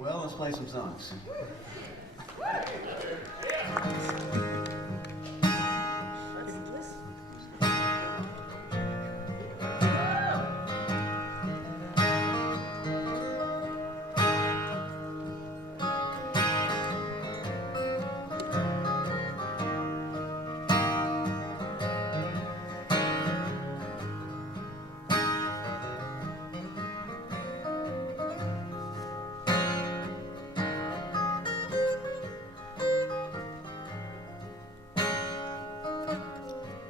Well, let's play some songs.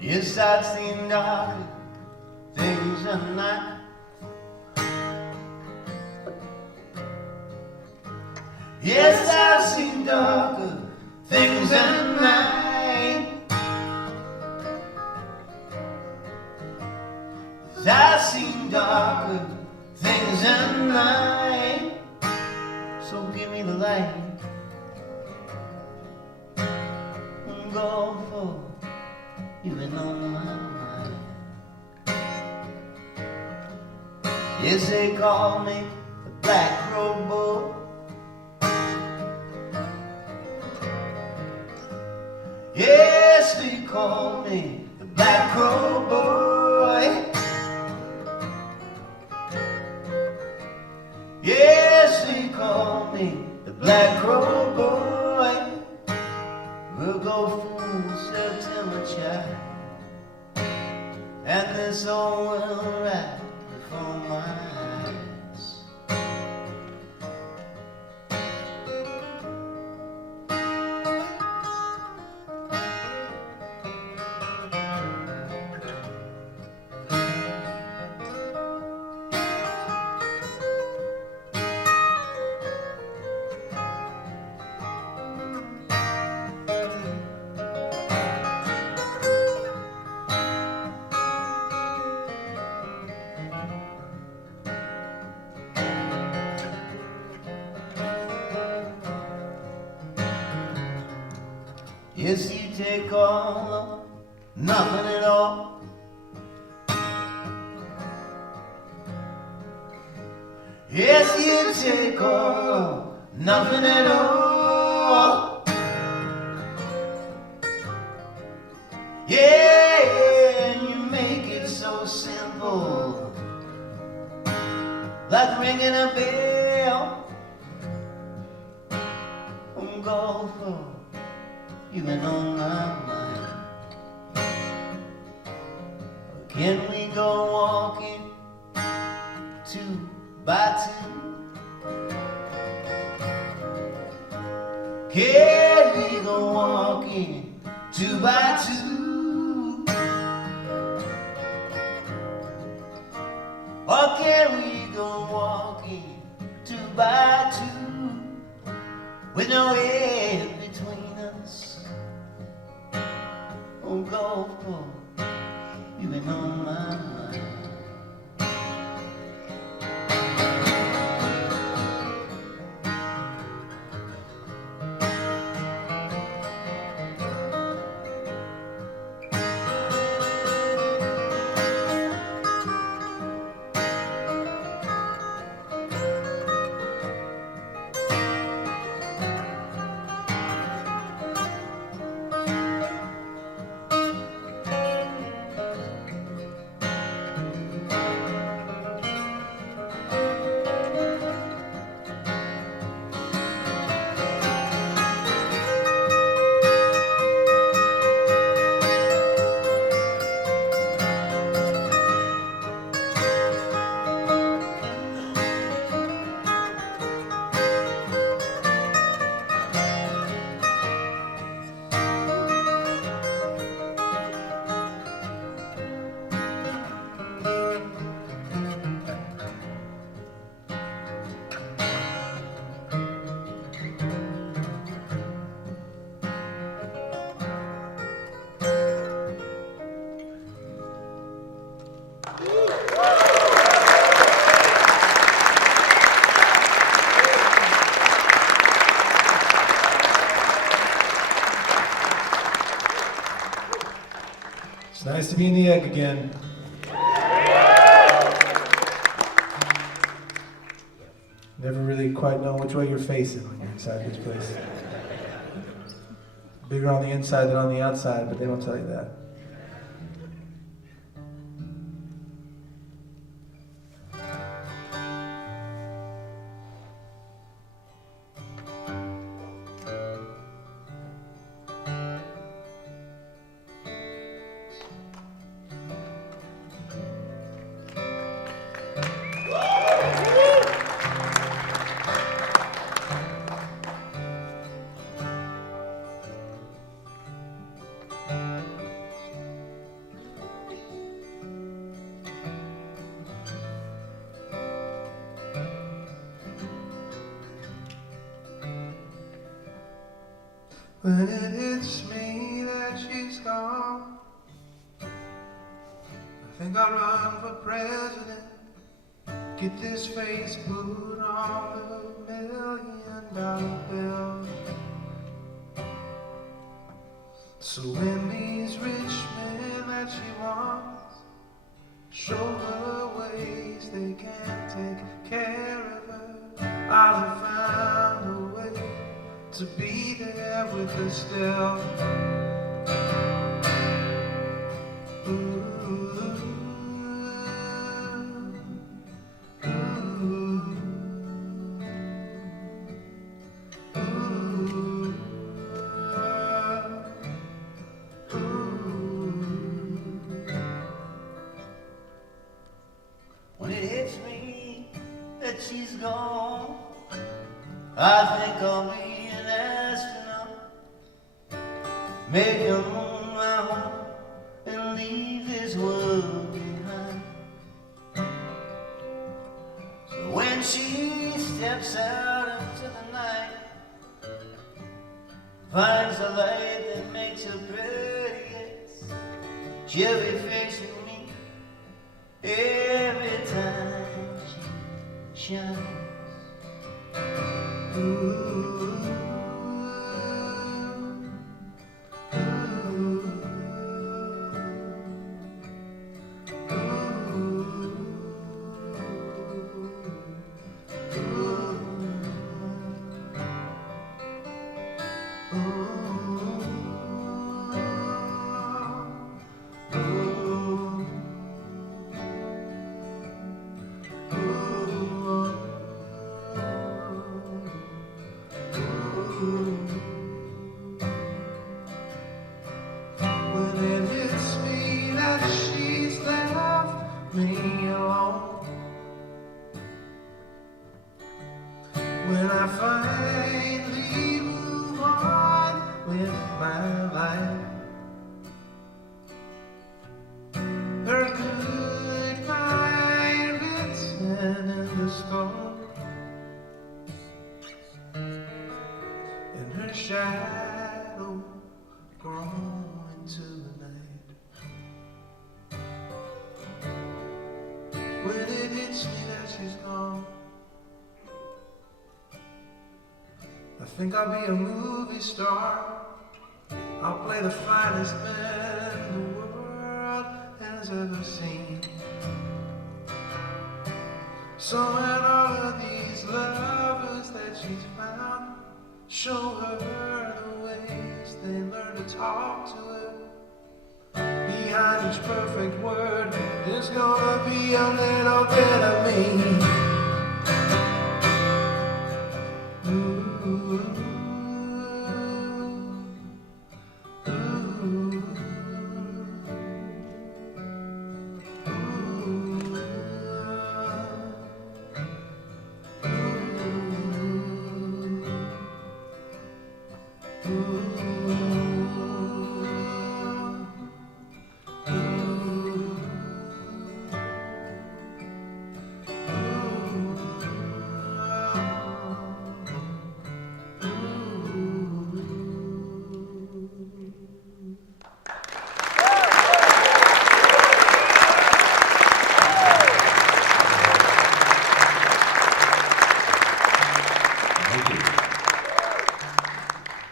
Yes, I've seen darker things than that. Yes, I've seen darker things than that. Yes, I've seen darker things than that. So give me the light and go for you've been on my mind. Yes, they call me the Black Crow Boy. Yes, they call me the Black Crow Boy. Yes, they call me the Black Crow Boy. We'll go full September child, and this all will right before my eyes. Yes, you take all or nothing at all. Yes, you take all or nothing at all. Yeah, and you make it so simple, like ringing a bell on Gulfport. You've been on my mind. Can we go walking 2 by 2? Can we go walking 2 by 2? Or can we go walking 2 by 2 with no end between us? Oh, Gulfport, you've been on my mind. It's nice to be in the egg again. Never really quite know which way you're facing when you're inside this place. Bigger on the inside than on the outside, but they don't tell you that. When it hits me that she's gone, I think I'll run for president, get this face put on a $1 million bill. So when these rich men that she wants show her ways they can't take care of her, I'll have found a way to be there with her still. When it hits me that she's gone, I think I'll be an astronaut, make a moon my home and leave this world behind. So when she steps out into the night, finds a light that makes her prettiest, she'll be facing me every time she shines. When I finally move on with my life, her goodbye written in the stone, and her shadow growing to the night. When it hits me that she's gone, I think I'll be a movie star. I'll play the finest man the world has ever seen. So when all of these lovers that she's found show her the ways they learn to talk to her, behind each perfect word there's gonna be a little bit of me.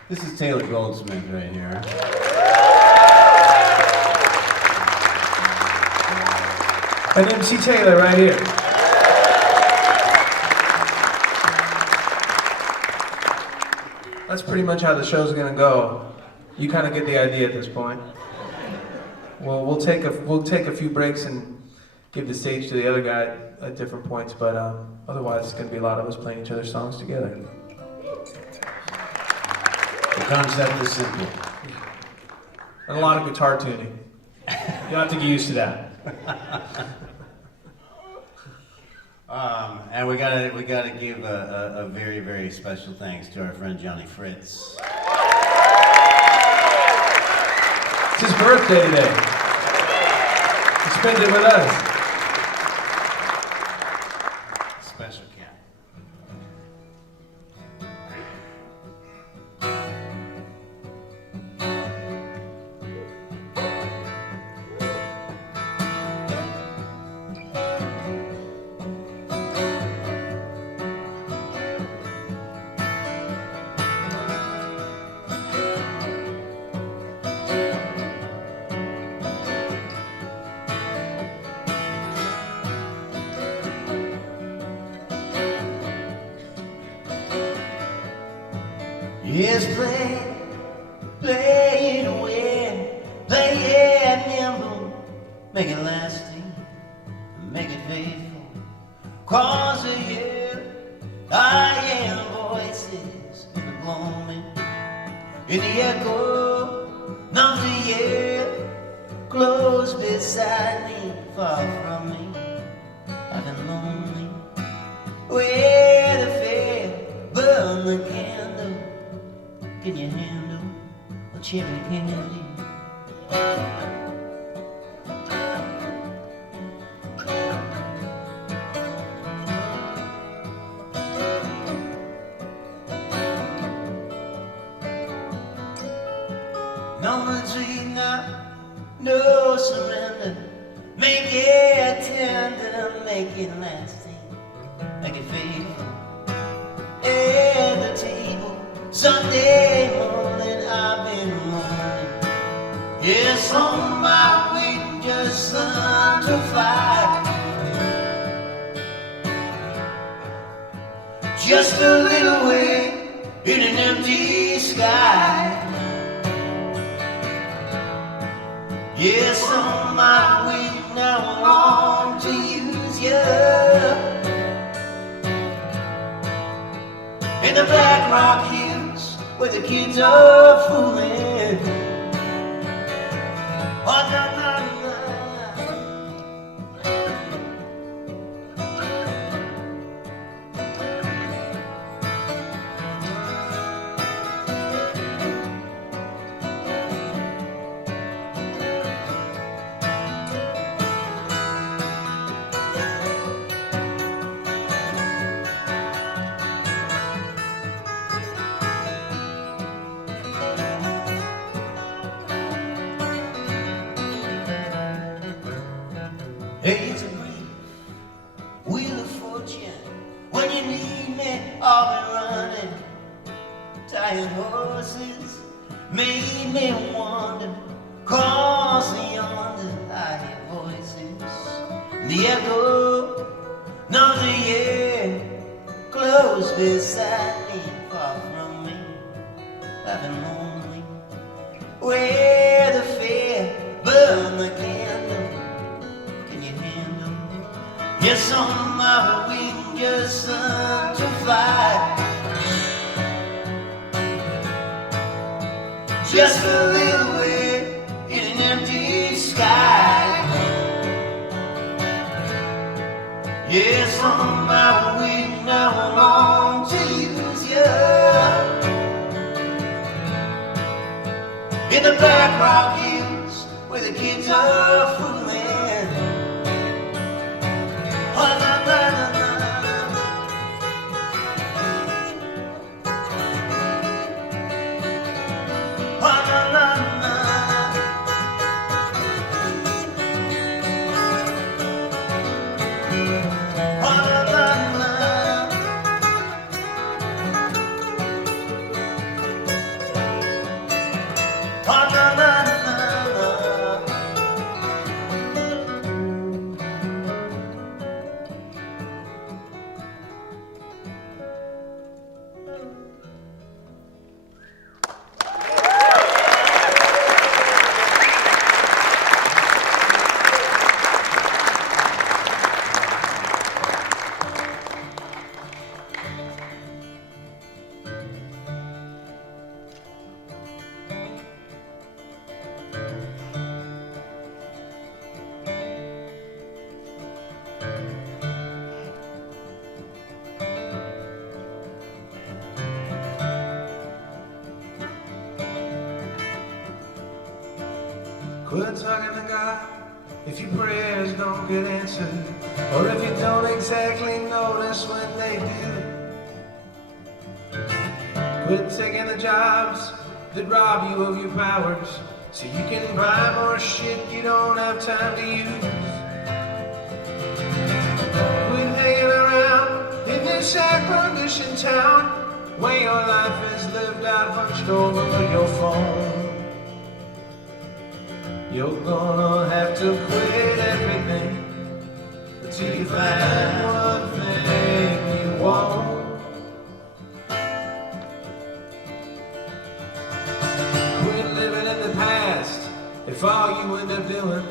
This is Taylor Goldsmith right here. And MC Taylor right here. That's pretty much how the show's gonna go. You kind of get the idea at this point. Well, we'll take a few breaks and give the stage to the other guy at different points, but otherwise it's gonna be a lot of us playing each other's songs together. The concept is simple. And a lot of guitar tuning. You'll have to get used to that. And we gotta give a very, very special thanks to our friend Johnny Fritz. It's his birthday today. He spent it with us. Special cat. Yes, play it away, play it nimble, make it lasting, make it faithful. Cross the year, I am voices in the gloaming, in the echo of the year, close beside me, far from me, I've been lonely. Where the fair burn the candle, can you handle a cherry candy? No retreat now, no surrender. Make it tender, make it lasting, make it faithful. At the table, Sunday morning, I've been mourning. Yes, on my way, just learn to fly. Just a little way in an empty sky. Yes, on my way now, I long to use you. In the Black Rock Hills, where the kids are fooling. Oh, na, na, na. It's a brief wheel of fortune. When you need me, I'll be running. Tired horses made me wander. Cross yonder, I hear voices. The echo of the air, close beside me, far from me. I've been lonely. Where the fair burn the candle. Yes, on my wing, just learn to fly. Just a little way in an empty sky. Yes, on my wing, now I long to use you. In the Black Rock Hills, where the kids are fooling. Oh, na, na, na, na. Oh, na, na, na. Oh, na, na, na. Oh, na, na, na, na. Quit talking to God if your prayers don't get answered, or if you don't exactly notice when they do. Quit taking the jobs that rob you of your powers so you can buy more shit you don't have time to use. Quit hanging around in this air-conditioned town where your life is lived out hunched over your phone. You're gonna have to quit everything until you find one thing you want. Quit living in the past if all you end up doing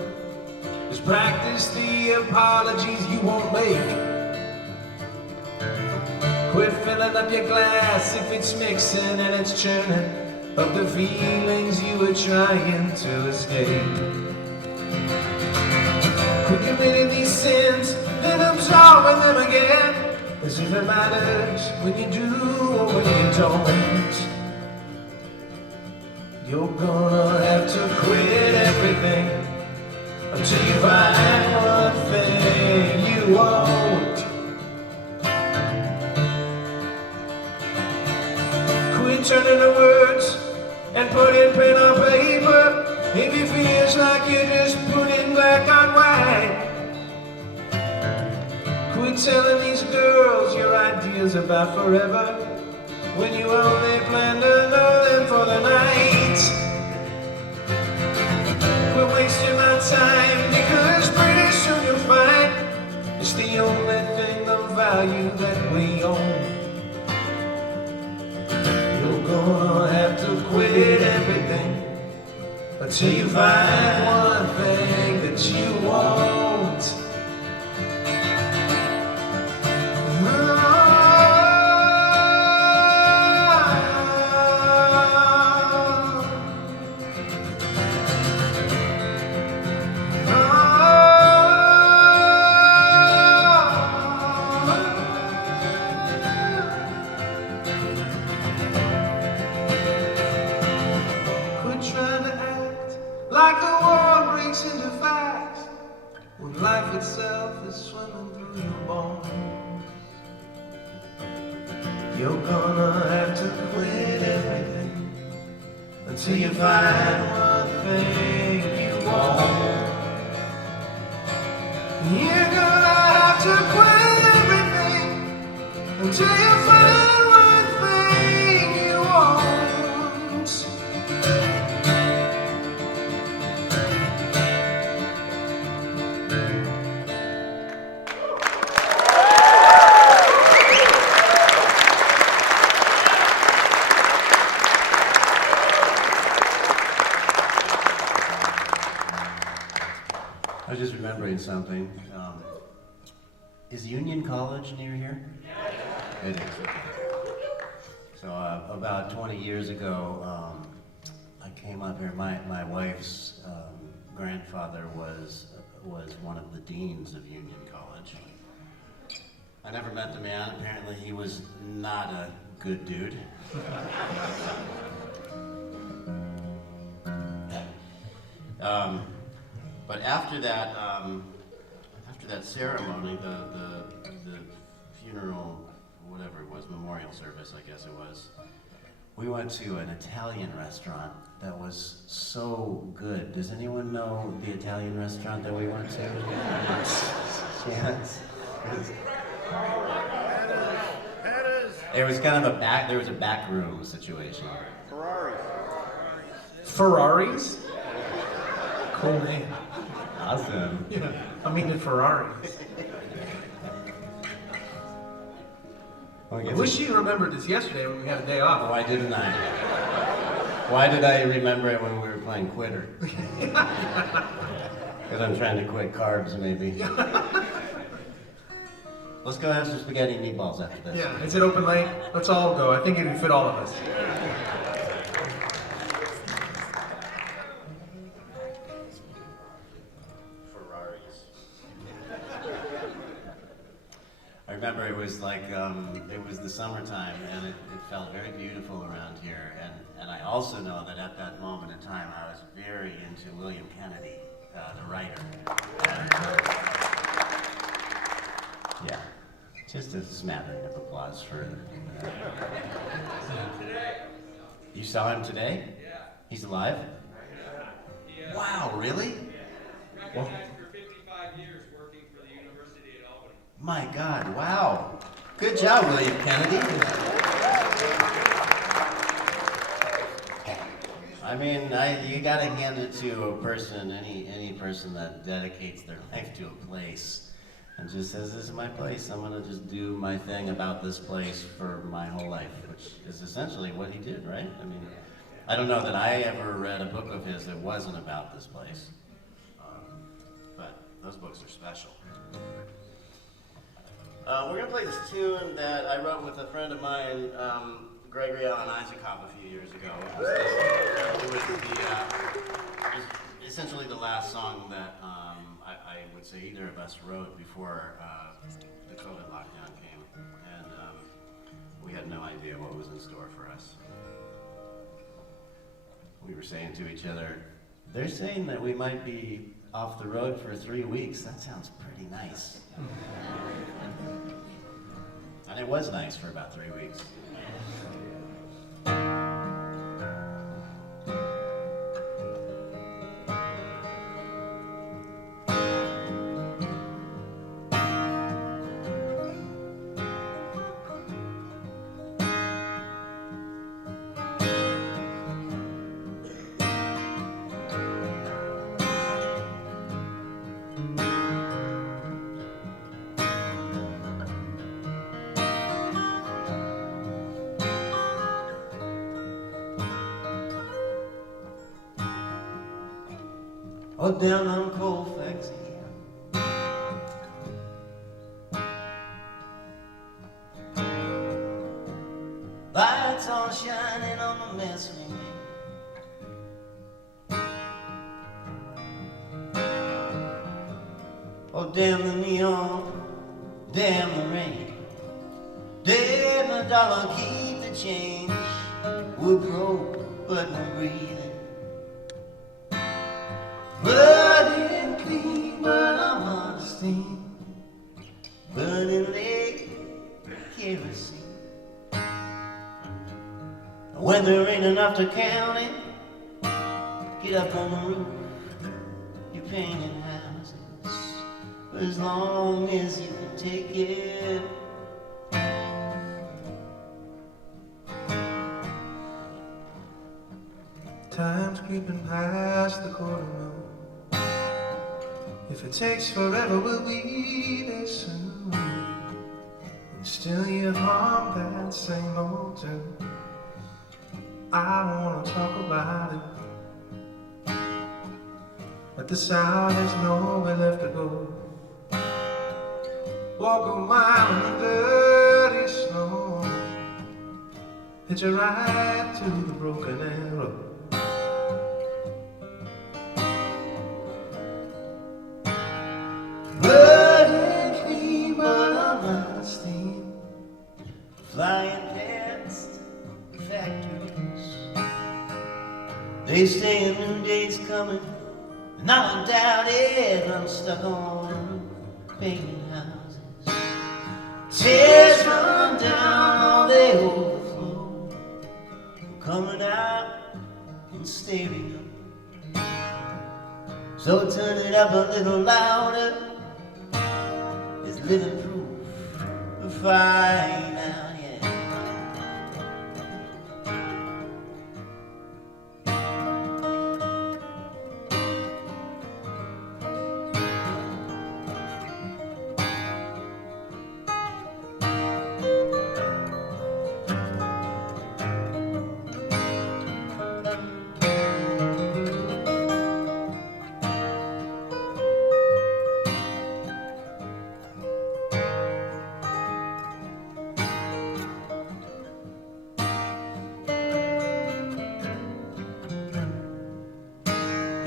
is practice the apologies you won't make. Quit filling up your glass if it's mixing and it's churning of the feelings you were trying to escape. Quit committing these sins and absolving them again, as if it matters when you do or when you don't. You're gonna have to quit everything until you find one thing you want. Quit turning to words and put in pen on paper if it feels like you're just putting black on white. Quit telling these girls your ideas about forever when you only plan to know them for the night. Quit wasting my time, because pretty soon you'll find it's the only thing of value that we own. You're gonna have to quit everything until you find one thing that you want. Like the world breaks into facts when life itself is swimming through your bones. You're gonna have to quit everything until you find one thing you want. You're gonna have to quit everything until you find one thing you want. I was just remembering something. Is Union College near here? It is. So about 20 years ago, I came up here. My wife's grandfather was one of the deans of Union College. I never met the man. Apparently, he was not a good dude. But after that ceremony, the funeral, whatever it was, memorial service, I guess it was, we went to an Italian restaurant that was so good. Does anyone know the Italian restaurant that we went to? Yes. It was kind of there was a back room situation. Ferraris? Cool name. Awesome. Yeah, I mean the Ferraris. I wish you remembered this yesterday when we had a day off. Why didn't I? Why did I remember it when we were playing Quitter? Because I'm trying to quit carbs, maybe. Let's go have some spaghetti and meatballs after this. Yeah, is it open late? Let's all go. I think it would fit all of us. I remember it was like, it was the summertime, and it felt very beautiful around here. And I also know that at that moment in time, I was very into William Kennedy, the writer. And, yeah, just a smattering of applause for. You saw him today? Yeah. He's alive? Yeah. Wow, really? Recognized for 55 years working for the University at Albany. My God, wow. Good job, William Kennedy. I mean, you gotta hand it to a person, any person that dedicates their life to a place and just says, this is my place, I'm gonna just do my thing about this place for my whole life, which is essentially what he did, right? I mean, I don't know that I ever read a book of his that wasn't about this place, but those books are special. We're gonna play this tune that I wrote with a friend of mine, Gregory Alan Isaacoff, a few years ago. It was essentially the last song that I would say either of us wrote before the COVID lockdown came, and we had no idea what was in store for us. We were saying to each other, they're saying that we might be off the road for 3 weeks. That sounds pretty nice. And it was nice for about 3 weeks. Oh, down on Colfax Hill, lights all shining on the mess we made. Oh, damn the neon, damn the rain, damn the dollar, keep the change. We're broke, but we're breathing. Burning clean, but I'm on steam. Burning late, kerosene. When there ain't enough to count it, get up on the roof. You're painting houses for as long as you can take it. Time's creeping past the corner moon. If it takes forever, we'll be there soon. And still you hum that same old tune. I don't wanna talk about it, but this hour there's nowhere left to go. Walk a mile in the dirty snow, hitch a ride to the broken arrow. Burning clean, but I'm not steam. Flying past factories, they say a new day's coming, and I don't doubt it. I'm stuck on the roof, painting houses. Tears run down, all they overflow. I'm coming out and stereo, so turn it up a little louder. It's living proof we're fine out, yeah.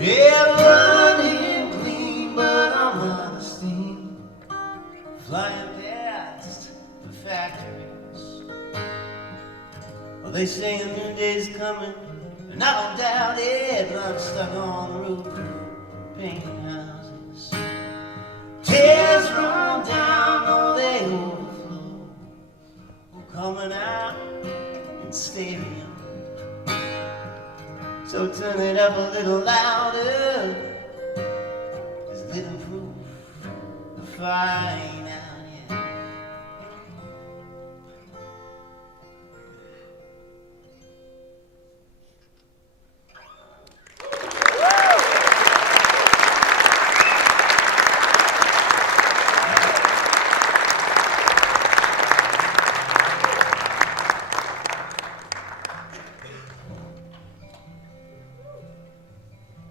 Yeah, running clean, but I'm out of steam. Flying past the Well, they say a new day's coming, and I don't doubt it, but I'm stuck on the roof, painting houses. Tears run down, oh, they overflow, oh, coming out in stereo. So turn it up a little louder, 'cause living proof of flying out, yeah.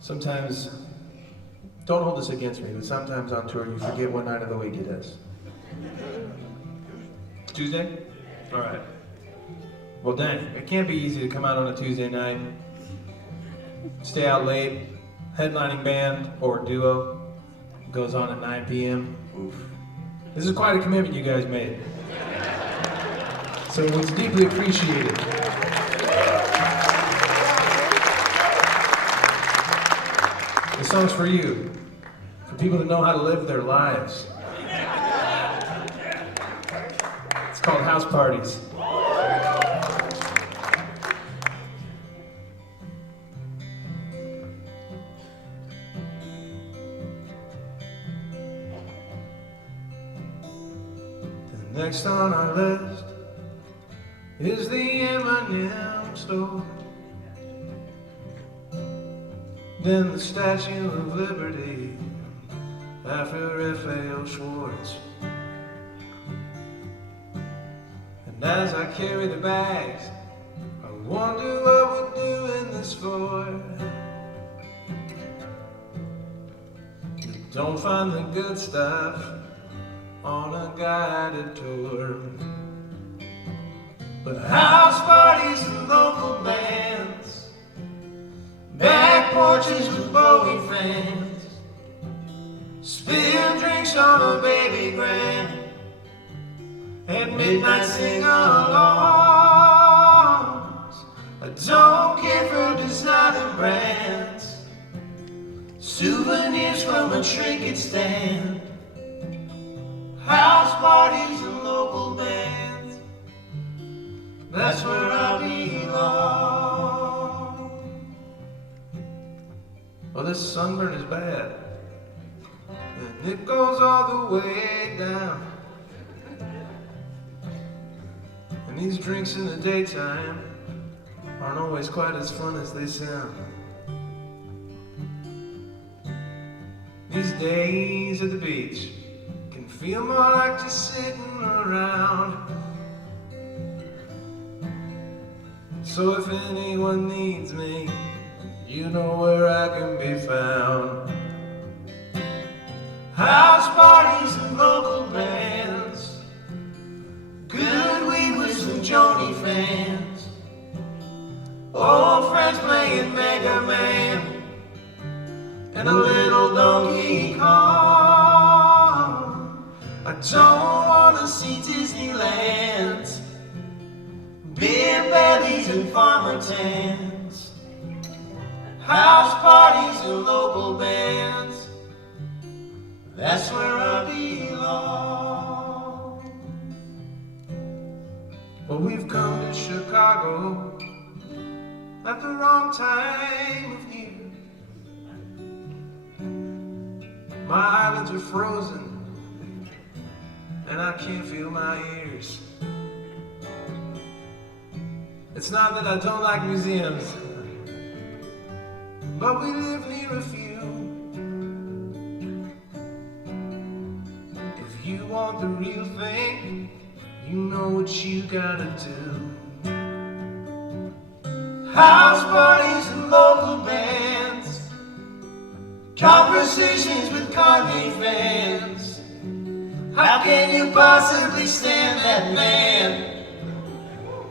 Sometimes, don't hold this against me, but sometimes on tour you forget what night of the week it is. Tuesday? All right. Well, dang, it can't be easy to come out on a Tuesday night, stay out late, headlining band or duo goes on at 9 p.m. Oof. This is quite a commitment you guys made. So it's deeply appreciated. This song's for you, for people that know how to live their lives. It's called House Parties. The next on our list is the M&M store. Then the Statue of Liberty after F.A.O. Schwartz. And as I carry the bags, I wonder what we're doing this for. You don't find the good stuff on a guided tour, but house parties and local bands, back porches with Bowie fans, spill drinks on a baby grand, and midnight sing-alongs. I don't care for designer brands, souvenirs from a trinket stand, house parties and local bands, that's where I belong. Well, this sunburn is bad, and it goes all the way down. And these drinks in the daytime aren't always quite as fun as they sound. These days at the beach can feel more like just sitting around. So if anyone needs me, you know where I can be found. House parties and local bands, good weed with some Joni fans, old friends playing Mega Man, and a little Donkey Kong. I don't wanna see Disneyland, beer bellies and farmer tans, house parties and local bands, that's where I belong. Well, we've come to Chicago at the wrong time of year. My eyelids are frozen and I can't feel my ears. It's not that I don't like museums, but we live near a few. If you want the real thing, you know what you gotta do. House parties and local bands, conversations with Kanye fans. How can you possibly stand that man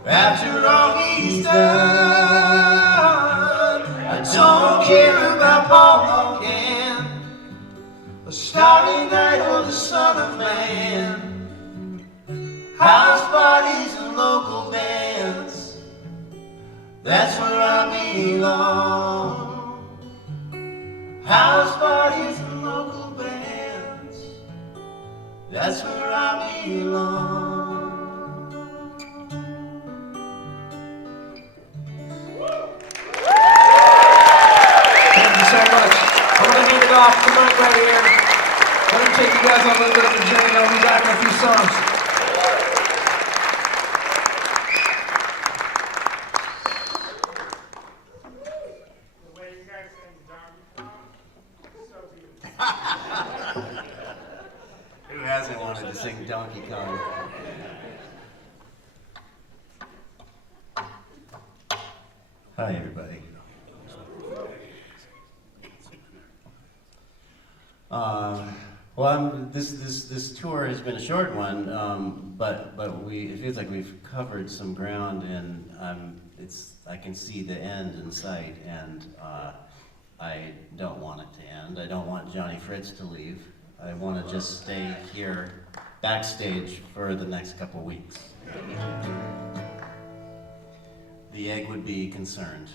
after all he's done? I don't care about Paul Logan, a Starry Night or the Son of Man. House parties and local bands, that's where I belong. House parties and local bands, that's where I belong. Thank you so much. I'm gonna hand it off to Mike right here. Let me take you guys on a little bit of a journey. I'll be back in a few songs. The way you guys sing Donkey Kong is so beautiful. Who hasn't wanted to sing Donkey Kong? Hi, everybody. This tour has been a short one, but it feels like we've covered some ground, and I can see the end in sight, and I don't want it to end. I don't want Johnny Fritz to leave. I want to just stay here backstage for the next couple weeks. The egg would be concerned.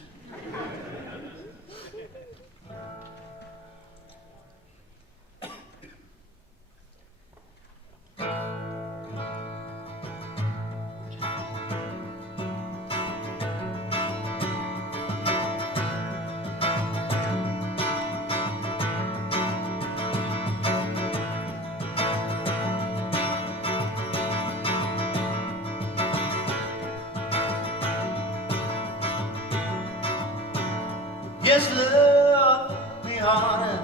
Yes, love me on and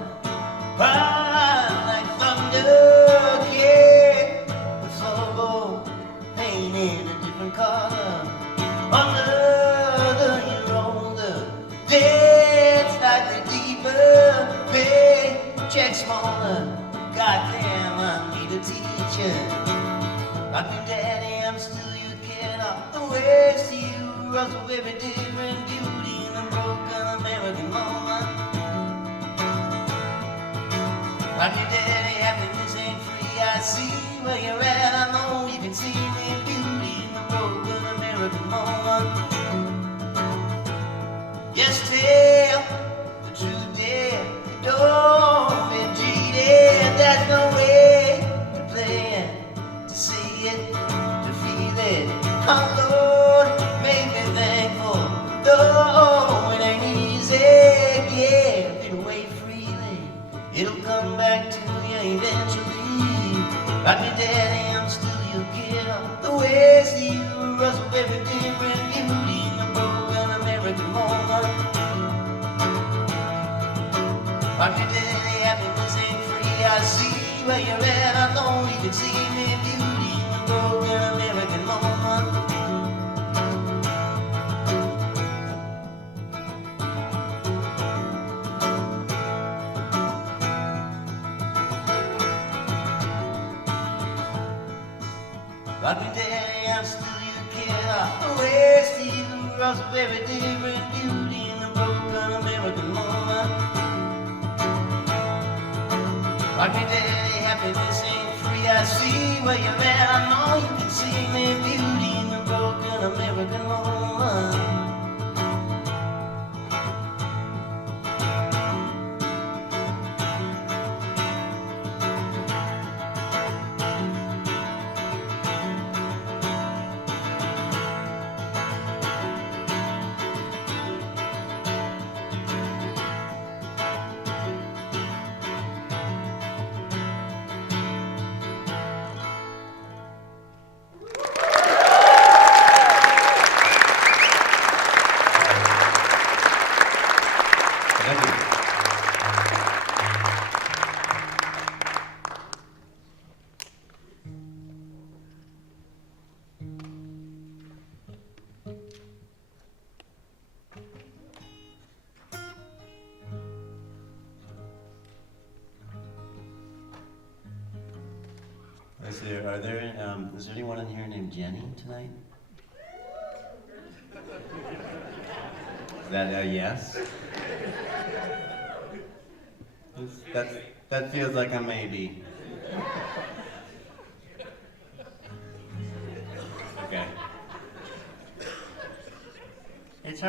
ride like thunder, yeah. The floorboard painted a different color. Under the roller, dance like the deeper pay. Check smaller, goddamn, I need a teacher. Like your daddy, I'm still your kid. Off the ways to you, rustle every different beauty in a broken American moment. Like your daddy, happiness ain't free. I see where you're at. I know you can see the beauty in the broken American moment. Yes, tell the truth, dear. Don't be cheated. There's no way to play it, to see it, to feel it. Oh Lord, make me thankful. Though it ain't easy, yeah. If it wait freely, it'll come back to you eventually. Like your daddy, I'm still your kid. The ways you rustle every different beauty in the broken American moment. Like your daddy, happiness ain't free. I see where you're at. I know you can see me beauty in the broken American moment. Like your daddy, I'm still your kid. The ways to you rustle every different beauty in the broken American moment. Like your daddy, happiness ain't free. I see where you're at. I know you can see me beauty in the broken American moment. Is there anyone in here named Jenny tonight? Is that a yes? That feels like a maybe. Okay. It's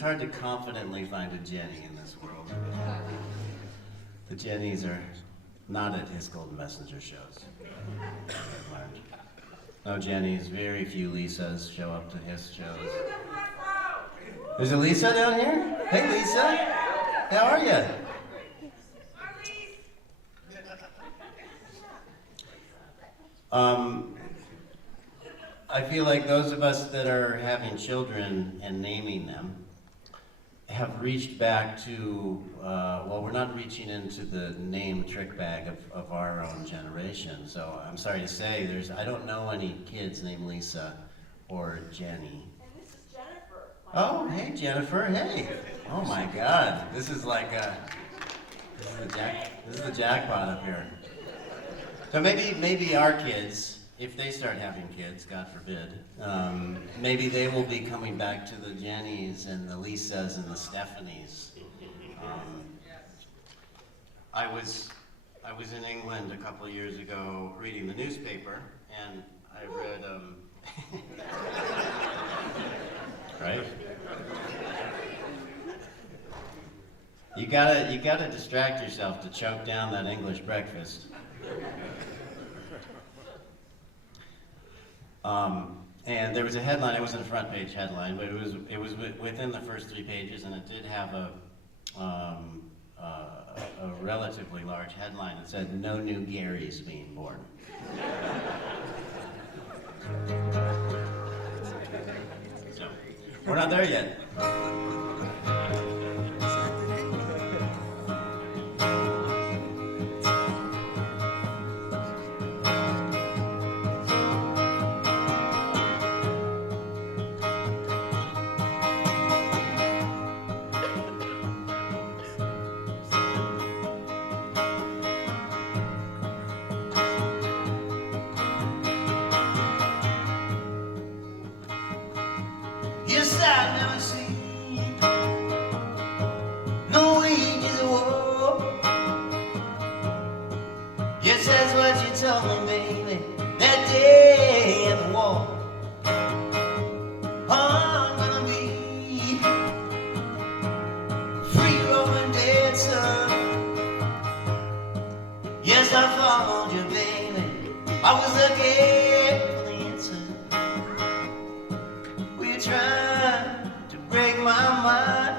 hard to confidently find a Jenny in this world. The Jennies are not at his Golden Messenger shows. I've learned. No Jennies, very few Lisas show up to his shows. There's a Lisa down here? Hey Lisa, how are you? I feel like those of us that are having children and naming them have reached back to, well, we're not reaching into the name trick bag of our own generation. So I'm sorry to say, I don't know any kids named Lisa or Jenny. And this is Jennifer. Oh, hey Jennifer, hey. Oh my God, this is like this is the jackpot up here. So maybe our kids, if they start having kids, God forbid, maybe they will be coming back to the Jennies and the Lisas and the Stephanies. I was in England a couple of years ago reading the newspaper, and I read, right? You gotta distract yourself to choke down that English breakfast. And there was a headline. It wasn't a front page headline, but it was within the first 3 pages, and it did have a relatively large headline that said, "No new Garys being born." So we're not there yet. Yes, I've never seen no wages of war. Yes, that's what you told me, baby, that day at the war. I'm gonna be free roaming dead, son. Yes, I followed you, baby. I was looking for the answer. We're trying to break my mind,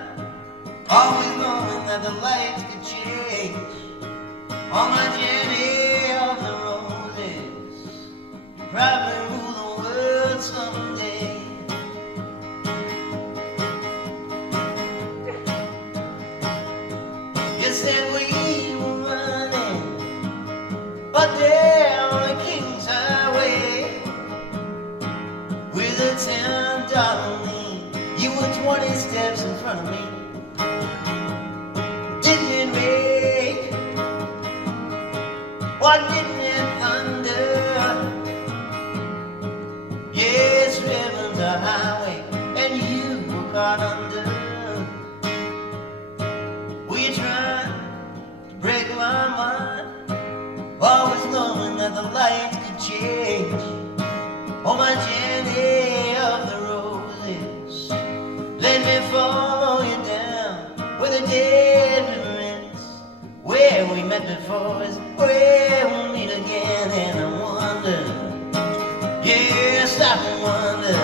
always knowing that the lights could change. On my journey of the roses, you probably rule the world someday. You said we were running, but down the King's Highway with a $10 lean. You were 20 steps in front of me. Didn't it rain? Why didn't it thunder? Yes, ribbons a highway, and you were caught under. Were you trying to break my mind? Always knowing that the lights could change. On my journey of the roses, let me follow you down where the dead river ends. Where we met before is where we'll meet again. And I wonder, yes, I wonder,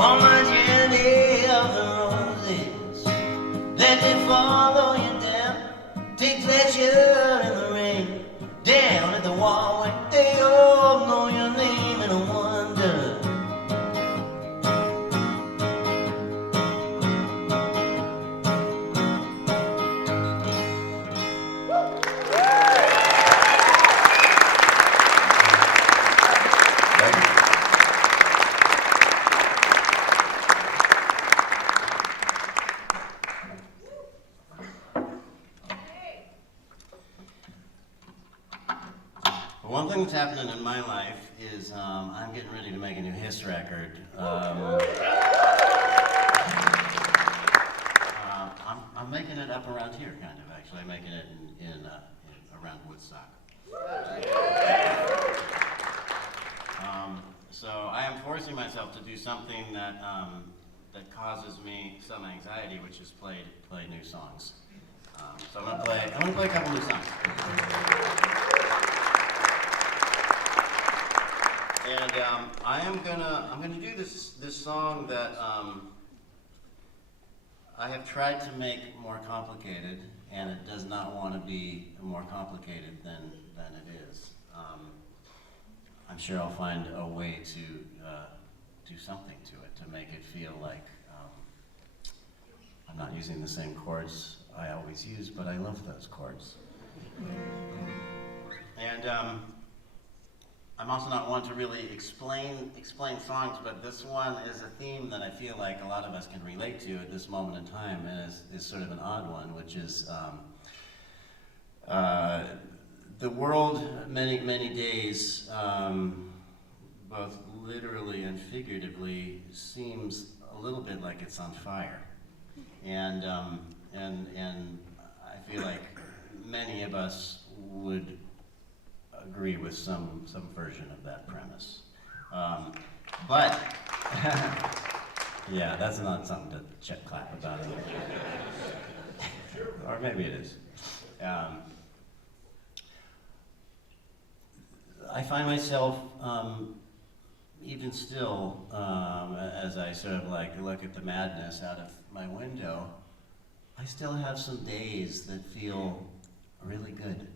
On my journey of the roses, let me follow you down. Take pleasure in the rain, down at the wall where they all know your name, and I wonder. One thing that's happening in my life is I'm getting ready to make a new Hiss record. I'm making it up around here, kind of, actually. I'm making it in around Woodstock. So I am forcing myself to do something that that causes me some anxiety, which is play new songs. So I'm gonna play a couple new songs. And I'm gonna do this song that I have tried to make more complicated, and it does not want to be more complicated than it is. I'm sure I'll find a way to do something to it to make it feel like I'm not using the same chords I always use, but I love those chords. And I'm also not one to really explain songs, but this one is a theme that I feel like a lot of us can relate to at this moment in time, and is sort of an odd one, which is the world many days, both literally and figuratively, seems a little bit like it's on fire, and I feel like many of us would agree with some version of that premise. But, yeah, that's not something to clap about. Or maybe it is. I find myself, even still, as I sort of like look at the madness out of my window, I still have some days that feel really good.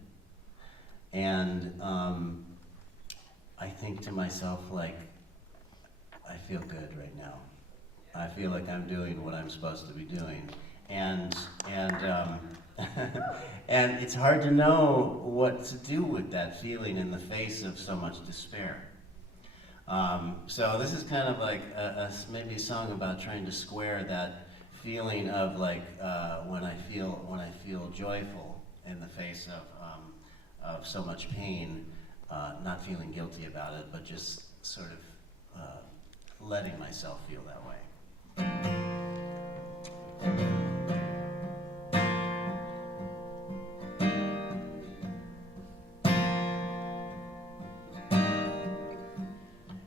And I think to myself, like, I feel good right now. I feel like I'm doing what I'm supposed to be doing. And and it's hard to know what to do with that feeling in the face of so much despair. So this is kind of like maybe a song about trying to square that feeling of like when I feel joyful in the face of so much pain, not feeling guilty about it, but just sort of letting myself feel that way.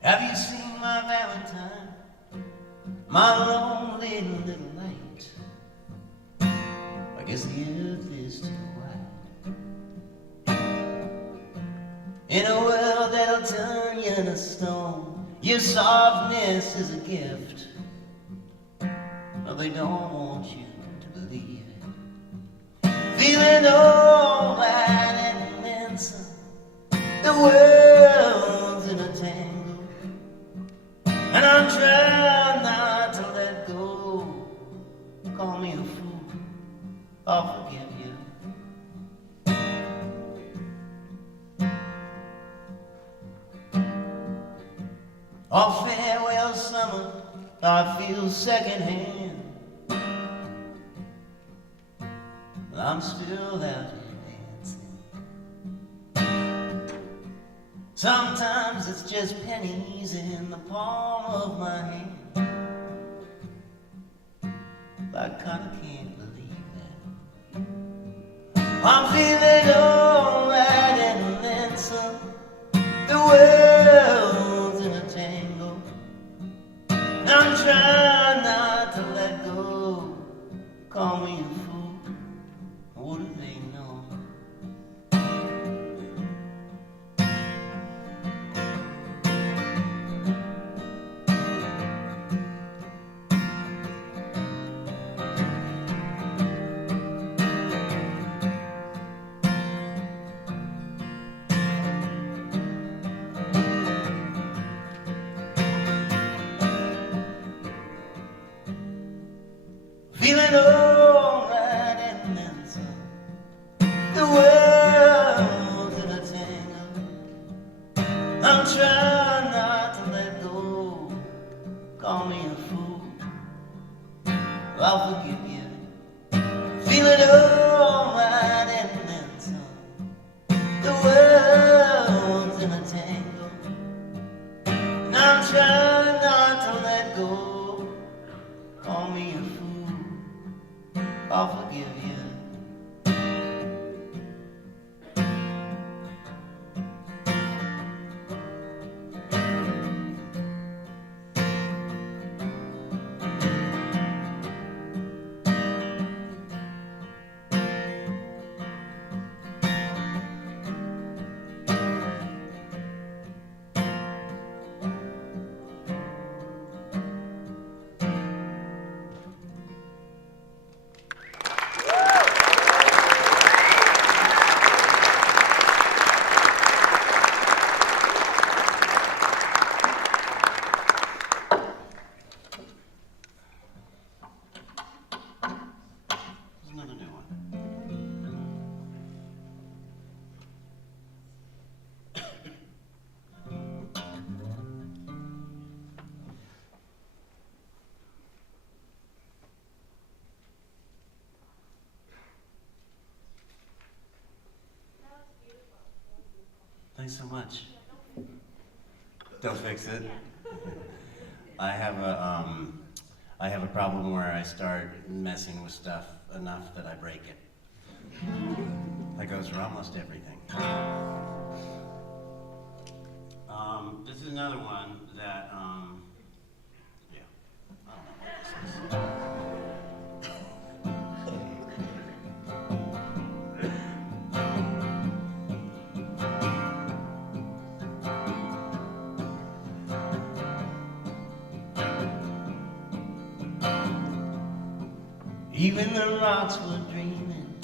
Have you seen my Valentine, my lonely little light? I guess the earth is too wide. In a world that'll turn you into stone, your softness is a gift, but they don't want you to believe it. Feeling all right and then some, the world's in a tangle, and I'm trying not to let go. Call me a fool, I'll forgive you. Oh, farewell summer, I feel secondhand, but I'm still out here dancing. Sometimes it's just pennies in the palm of my hand. I kinda can't believe that. I'm feeling alright and then some. The world's in a tangle, and I'm trying not to let go. Call me a fool, what do they know? feeling alright and then some. The world's in a tangle. I'm trying not to let go. Call me a fool, I'll forgive you. Feeling alright and then some. The world's in a tangle. I'm trying not to let go. Call me a fool, I'll forgive you. There's another new one. Thanks so much. Don't fix it. I have a problem where I start messing with stuff enough that I break it. That goes for almost everything. This is another one that, yeah, I don't know what this is. Even the rocks were dreaming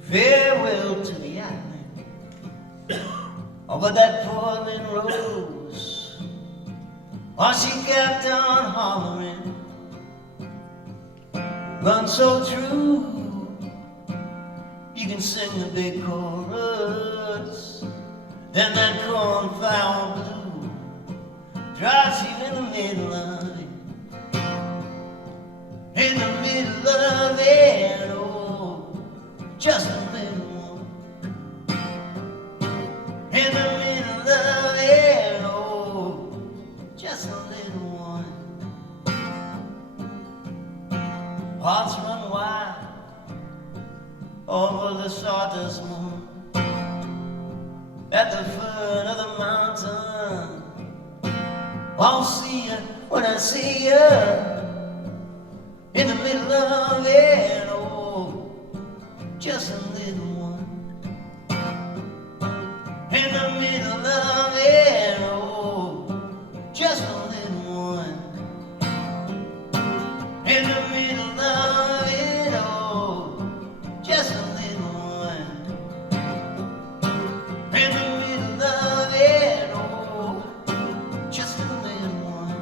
farewell to the island. Oh, but that poor little rose, oh, she kept on hollering, run so true. You can sing the big chorus, then that cornflower blue drops you in the middle of it. In the middle of it, oh, just a little one. In the middle of it, oh, just a little one. Hearts run wild over the sawdust moon at the foot of the mountain. I'll see you when I see you. In the middle of it, oh, just a little one. In the middle of it, oh, just a little one. In the middle of it, oh, just a little one. In the middle of it, oh, just a little one.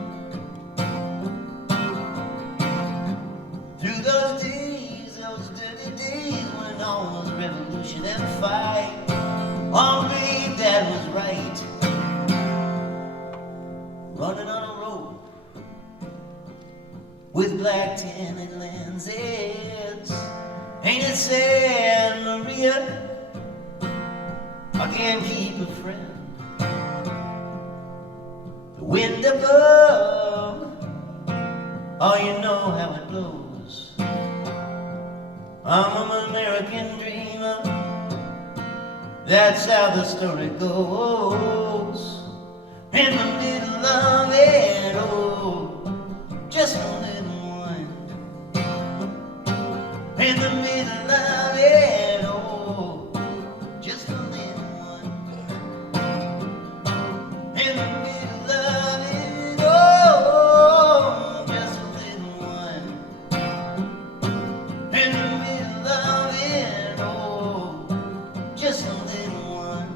Through those days, those dirty days, when all was revolution and fight, oh, babe, that was right. Running on a road with black tinted lenses. Ain't it sad, Maria? I can't keep a friend. The wind above, oh, you know how it blows. I'm an American dreamer, that's how the story goes. In the middle of it, oh, just a little one. In the middle of it, oh, just a little one. In the middle of it, oh, just a little one. In the middle of it, oh, just a little one.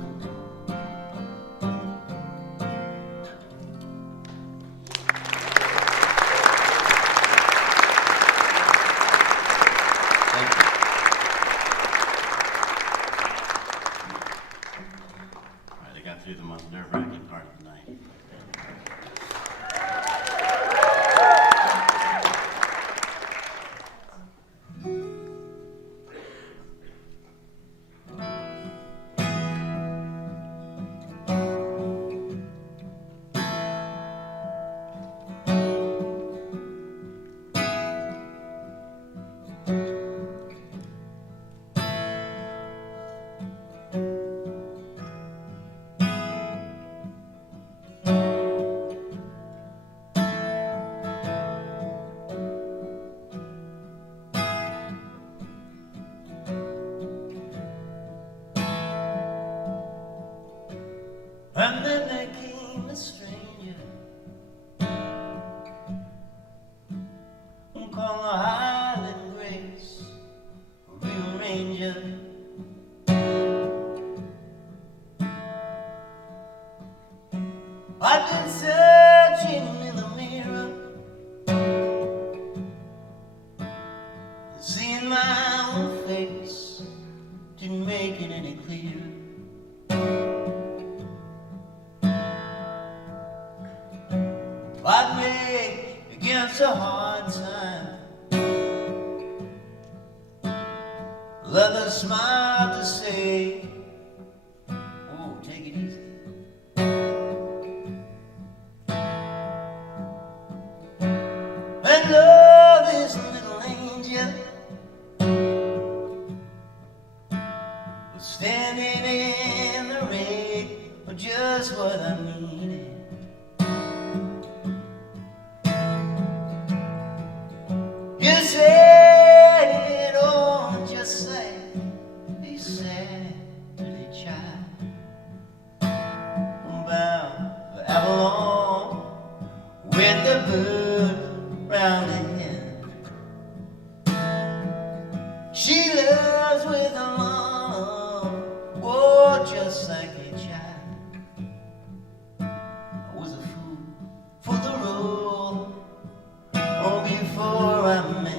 heartbreak against a hard time. Let the smile to say, oh, take it easy. And love is a little angel standing in the rain, just what I needed. You said, oh, just say, be sad to the child. I'm bound for Avalon with the bird round the head. She loves with a love, oh, just like a child. I was a fool for the role, oh, before I met.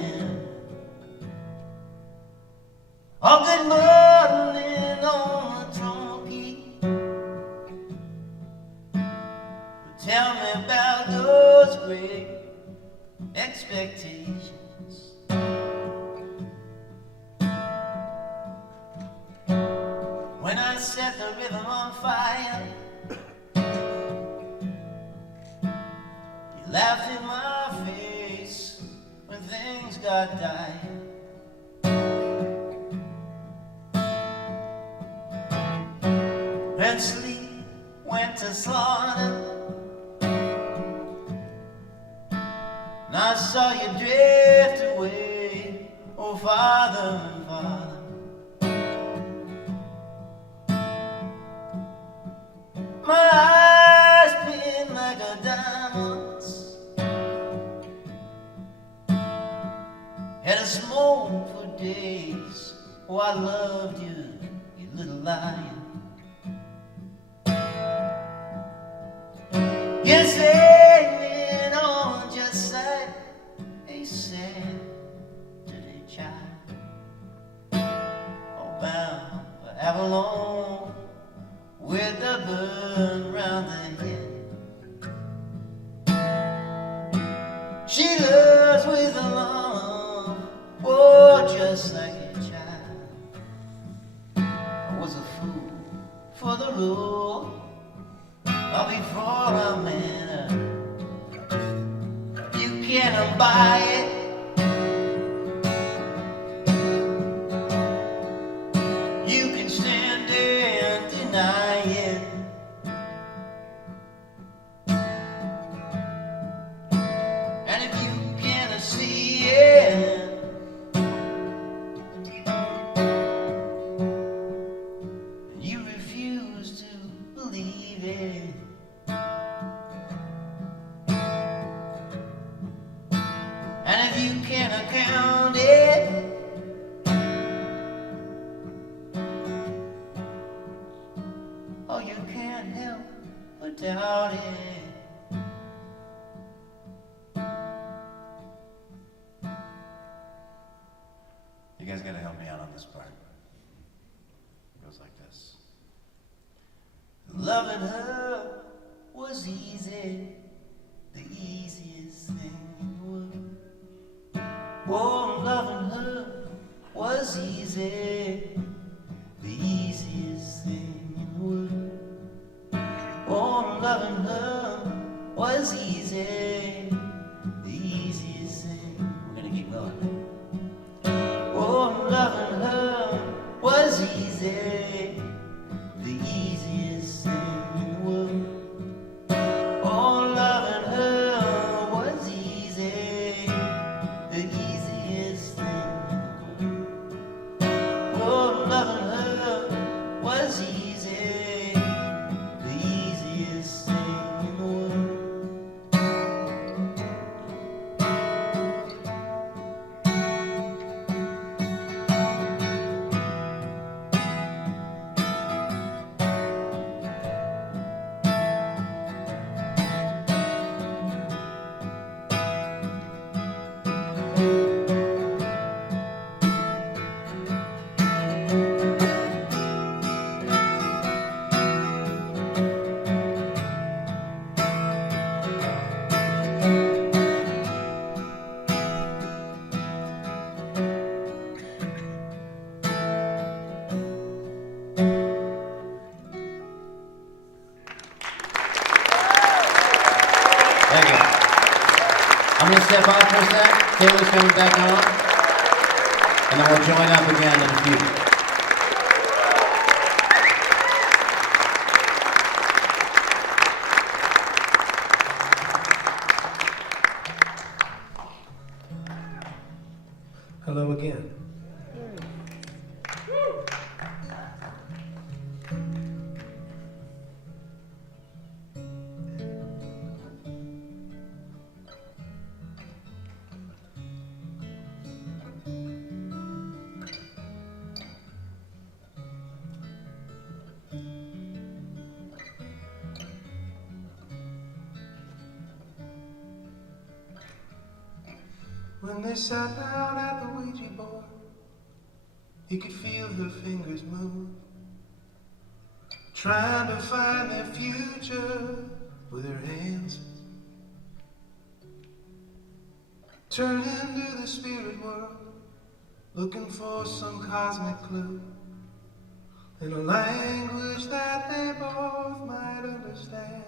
Oh, good morning on the trumpet. But tell me about those great expectations. When I set the rhythm on fire, you laughed in my face when things got dire. And sleep went to slaughter, and I saw you drift away, oh, farther and farther. My eyes been like a diamond's, had a smoke for days. Oh, I loved you, you little lion. You sang it on just like a sad dirty child. Oh, bound for Avalon with the bird round the head. She loves with a love, oh, just like a child. I was a fool for the rule, oh, before I met her. You can't buy it. You can stand there and deny it. And if you can't see it, you refuse to believe it. And if you can't account it, oh, you can't help but doubt it. You guys gotta help me out on this part. It goes like this. Loving her was easy, the easiest thing in the world. Oh, loving her was easy, the easiest thing in the world. Oh, loving her was easy, the easiest thing. We're gonna keep going. Oh, loving her was easy, the easiest thing in the world. Oh, loving her was easy, the easiest thing in the world. I'm going to step off for a sec. Taylor's coming back on. And then we'll join up again in a few. Hello again. When they sat down at the Ouija board, he could feel her fingers move, trying to find their future with her hands. Turn into the spirit world, looking for some cosmic clue in a language that they both might understand.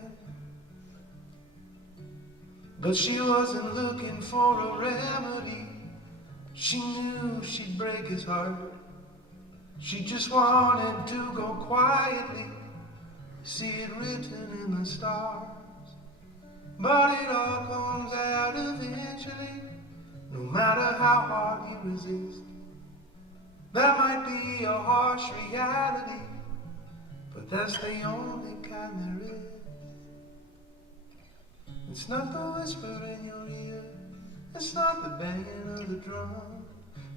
But she wasn't looking for a remedy. She knew she'd break his heart. She just wanted to go quietly, see it written in the stars. But it all comes out eventually, no matter how hard you resist. That might be a harsh reality, but that's the only kind there is. It's not the whisper in your ear, it's not the banging of the drum,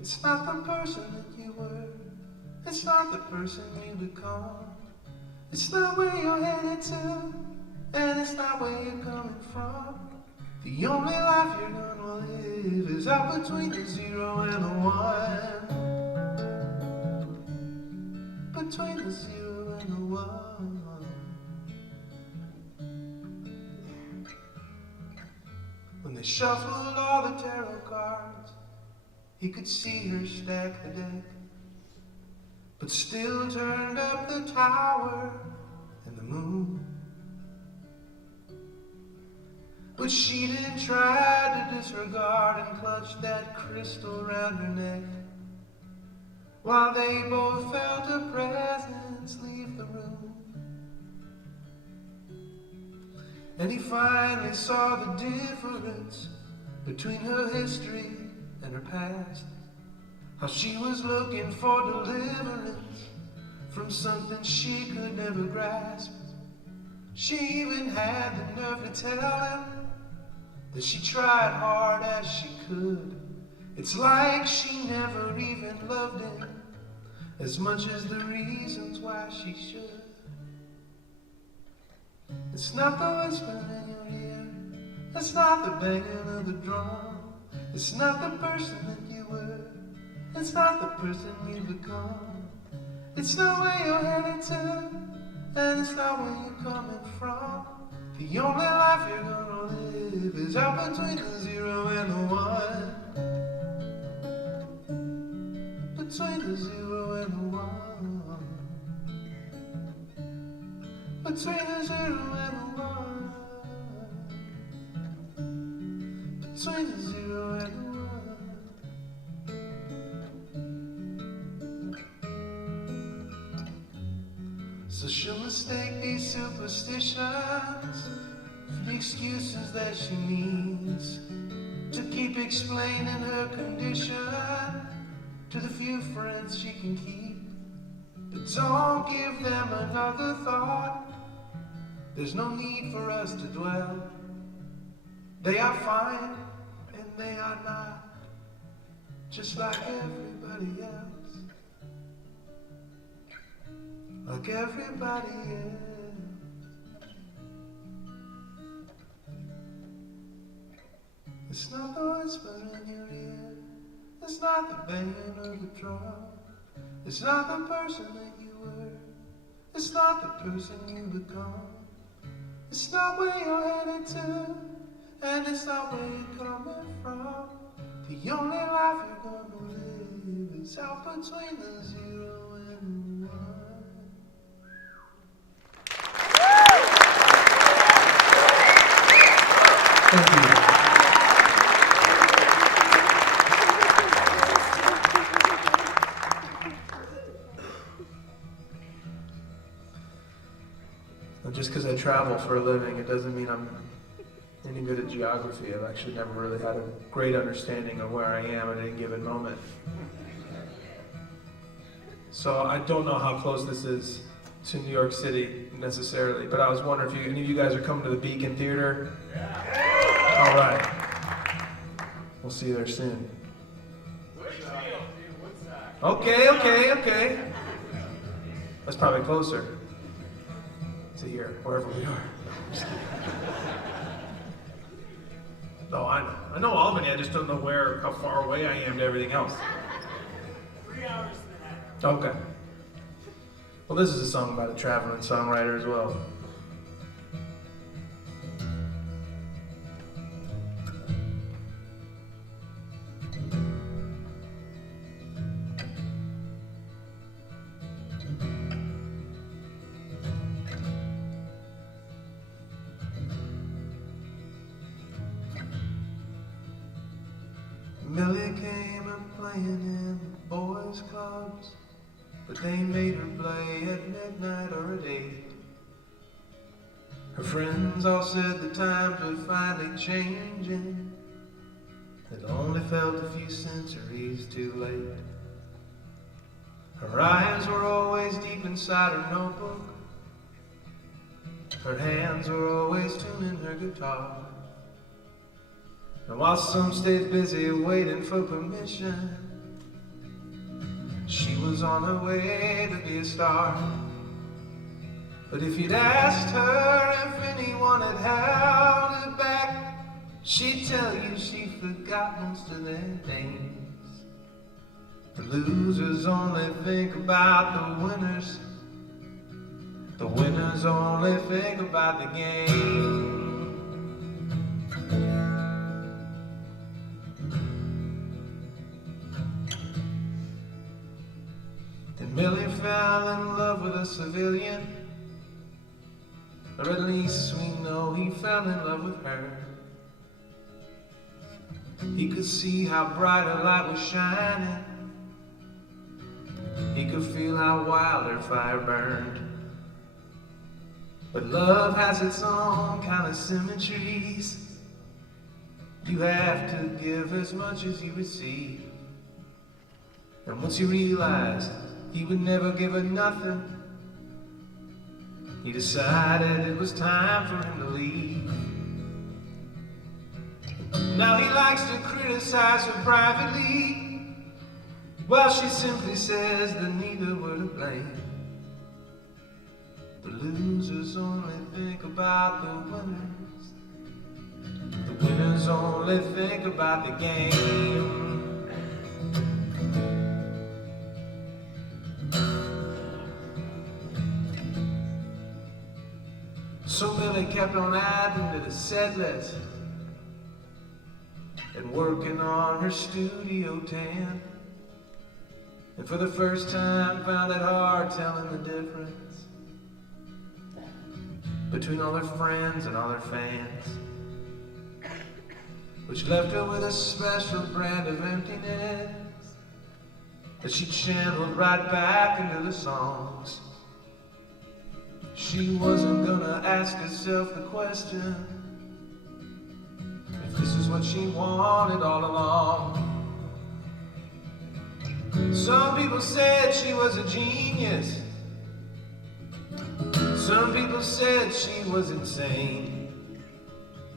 it's not the person that you were, it's not the person you become. It's not where you're headed to, and it's not where you're coming from. The only life you're gonna live is out between the 0 and the 1. Between the 0 and the 1. When they shuffled all the tarot cards, he could see her stack the deck, but still turned up the tower and the moon. But she didn't try to disregard and clutch that crystal around her neck, while they both felt a presence leave the room. And he finally saw the difference between her history and her past, how she was looking for deliverance from something she could never grasp. She even had the nerve to tell him that she tried hard as she could. It's like she never even loved him as much as the reasons why she should. It's not the whisper in your ear, it's not the banging of the drum, it's not the person that you were, it's not the person you become. It's not where you're headed to, and it's not where you're coming from. The only life you're gonna live is out between the 0 and the 1. Between the 0 and the 1. Between the 0 and the 1. Between the 0 and the 1. So she'll mistake these superstitions for the excuses that she needs to keep explaining her condition to the few friends she can keep. But don't give them another thought. There's no need for us to dwell. They are fine and they are not, just like everybody else. Like everybody else. It's not the whisper in your ear, it's not the banging of the drum, it's not the person that you were, it's not the person you become. It's not where you're headed to, and it's not where you're coming from. The only life you're gonna live is out between the 0 and the 1. Thank you. travel for a living, it doesn't mean I'm any good at geography. I've actually never really had a great understanding of where I am at any given moment. So I don't know how close this is to New York City necessarily, but I was wondering if any of you guys are coming to the Beacon Theater? Yeah. All right. We'll see you there soon. Okay. That's probably closer to here, wherever we are. No, I know Albany, I just don't know how far away I am to everything else. 3 hours and a half. Okay. Well, this is a song about a traveling songwriter as well. Millie came up playing in the boys' clubs, but they made her play at midnight or at 8. Her friends all said the times were finally changing. It only felt a few centuries too late. Her eyes were always deep inside her notebook. Her hands were always tuning her guitar. And while some stayed busy waiting for permission, she was on her way to be a star. But if you'd asked her if anyone had held her back, she'd tell you she forgot most of their names. The losers only think about the winners. The winners only think about the game. Then Millie fell in love with a civilian, or at least we know he fell in love with her. He could see how bright her light was shining. He could feel how wild her fire burned. But love has its own kind of symmetries. You have to give as much as you receive. And once he realized he would never give her nothing, he decided it was time for him to leave. Now he likes to criticize her privately, while she simply says that neither were to blame. The losers only think about the winners. The winners only think about the game. So Millie kept on adding to the set list and working on her Studio 10. And for the first time found it hard telling the difference between all her friends and all her fans, which left her with a special brand of emptiness that she channeled right back into the songs. She wasn't gonna ask herself the question if this is what she wanted all along. Some people said she was a genius. Some people said she was insane.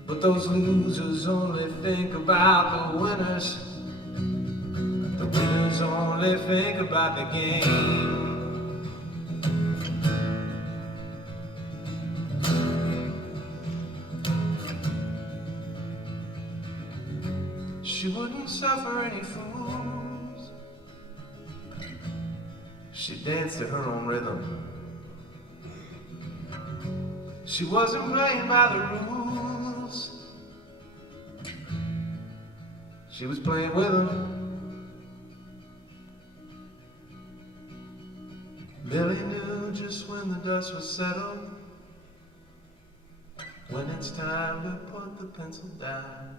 But those losers only think about the winners. The winners only think about the game. She wouldn't suffer any fools. She danced to her own rhythm. She wasn't playing by the rules. She was playing with them. Millie knew just when the dust was settled, when it's time to put the pencil down,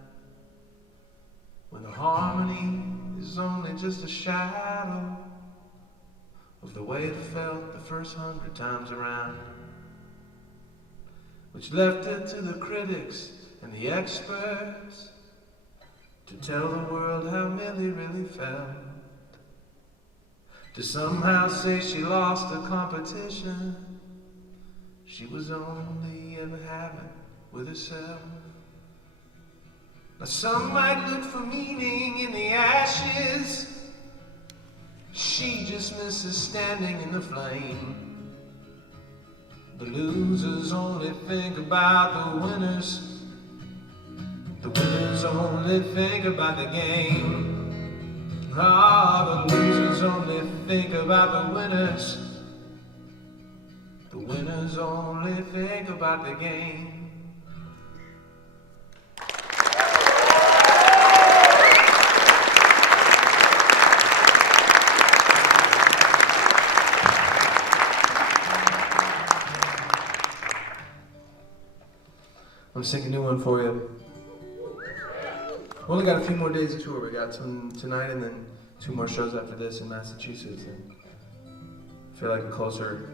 when the harmony is only just a shadow of the way it felt the first 100 times around. which left it to the critics and the experts to tell the world how Millie really felt. To somehow say she lost a competition she was only ever having with herself. Now some might look for meaning in the ashes, she just misses standing in the flame. The losers only think about the winners, the winners only think about the game. Ah, the losers only think about the winners, the winners only think about the game. I'm gonna sing a new one for you. We only got a few more days of tour. We got some tonight and then 2 more shows after this in Massachusetts. And I feel like the closer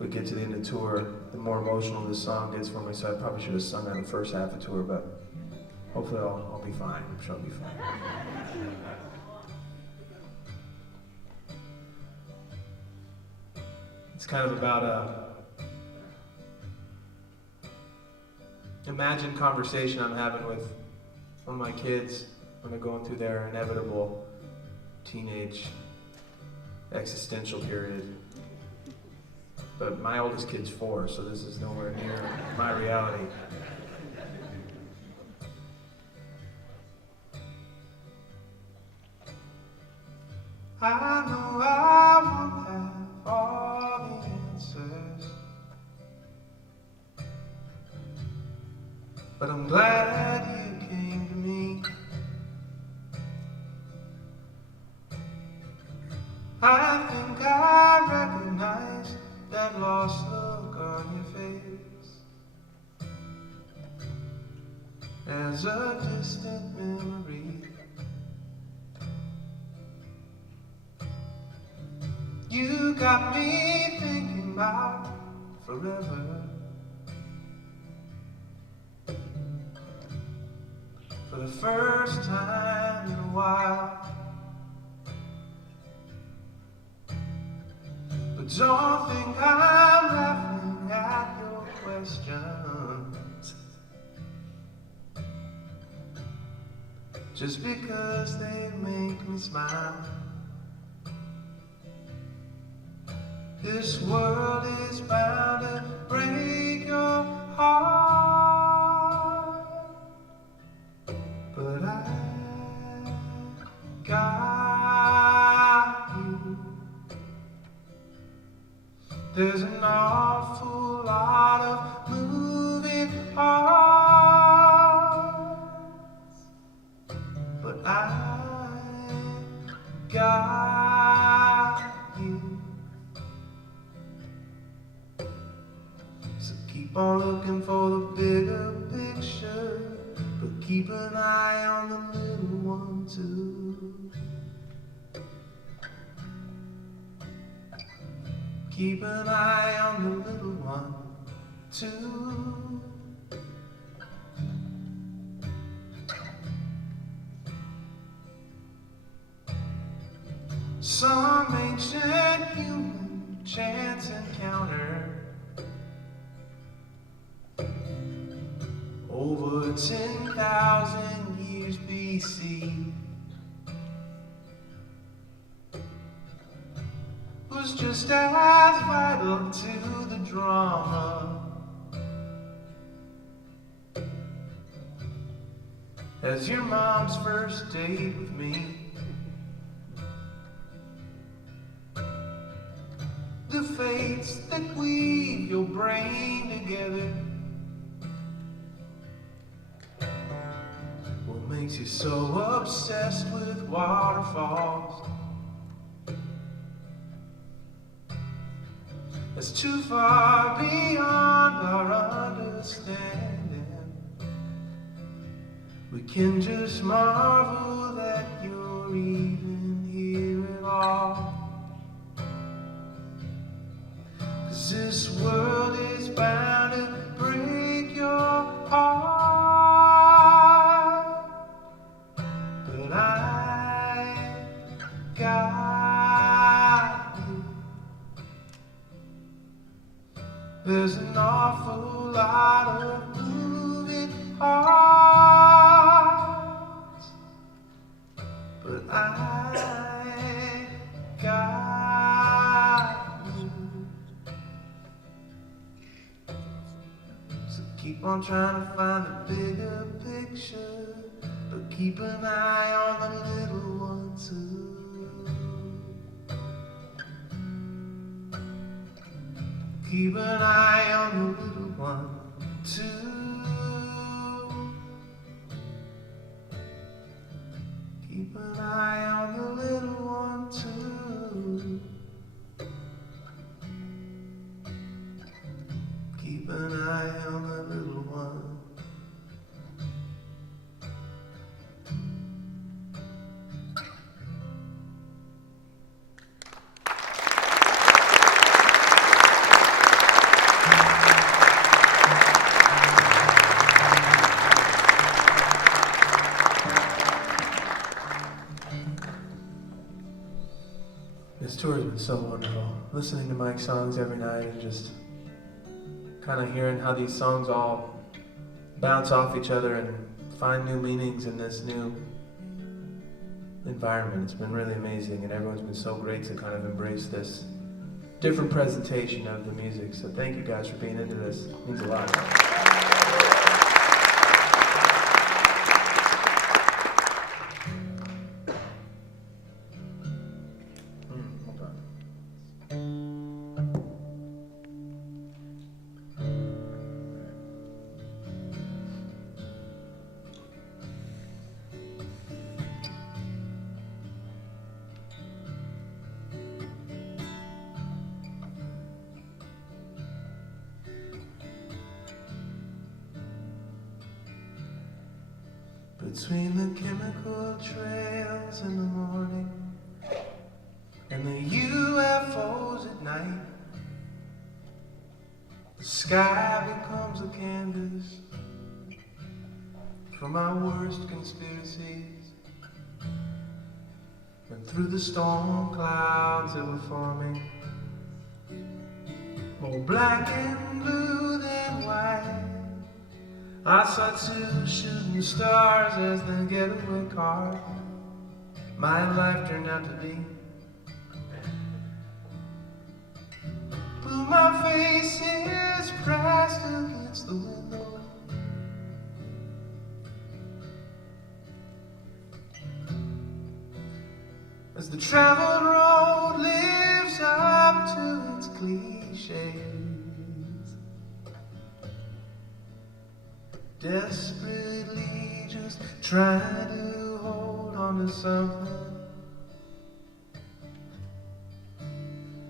we get to the end of the tour, the more emotional this song gets for me. So I probably should have sung on the first half of the tour, but hopefully I'll be fine. I'm sure I'll be fine. It's kind of about a imagined conversation I'm having with one of my kids when they're going through their inevitable teenage existential period. But my oldest kid's 4, so this is nowhere near my reality. I know I won't have all the answers, but I'm glad you came to me. I think I recognize that lost look on your face as a distant memory. You got me thinking about forever. For the first time in a while. But don't think I'm laughing at your questions just because they make me smile. This world is bound to break your heart, but I got you. There's an awful lot of moving parts, but I got you. So keep on looking for the bigger picture, but keep an eye on the little one too. Keep an eye on the little one too. Some ancient human chance encounter over 10,000 years BC was just as vital to the drama as your mom's first date with me. The fates that weave your brain together, what makes you so obsessed with waterfalls? It's too far beyond our understanding. We can just marvel that you're even here at all. 'Cause this world is bound to break on trying to find the bigger picture, but keep an eye on the little one too. Keep an eye on the little one too. Keep an eye on the little one too. Keep an eye on the little one. This tour has been so wonderful. Listening to Mike's songs every night and just kind of hearing how these songs all bounce off each other and find new meanings in this new environment. It's been really amazing, and everyone's been so great to kind of embrace this different presentation of the music. So thank you guys for being into this. It means a lot. Hold on. Between the chemical trails in the morning and the UFOs at night, the sky becomes a canvas for my worst conspiracies. And through the storm clouds that were forming, more black and blue than white, I saw two shooting stars as the getaway car my life turned out to be. But my face is pressed against the window, as the traveled road lives up to its cliches. Desperately just trying to hold on to something,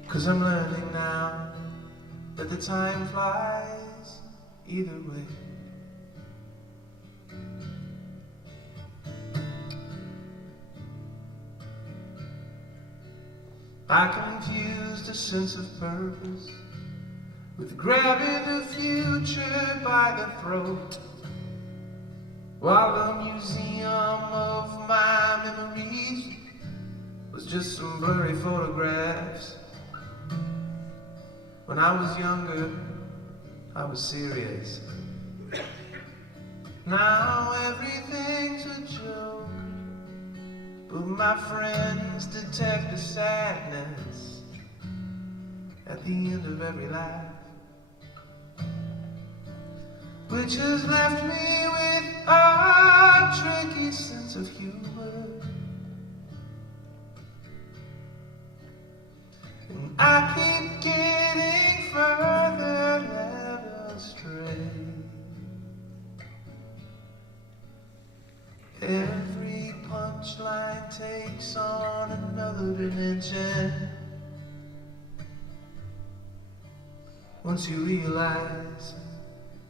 'cause I'm learning now that the time flies either way. I confused a sense of purpose with grabbing the future by the throat, while the museum of my memories was just some blurry photographs. When I was younger, I was serious. Now everything's a joke, but my friends detect the sadness at the end of every life, which has left me with a tricky sense of humor. And I keep getting further led astray. Every punchline takes on another dimension once you realize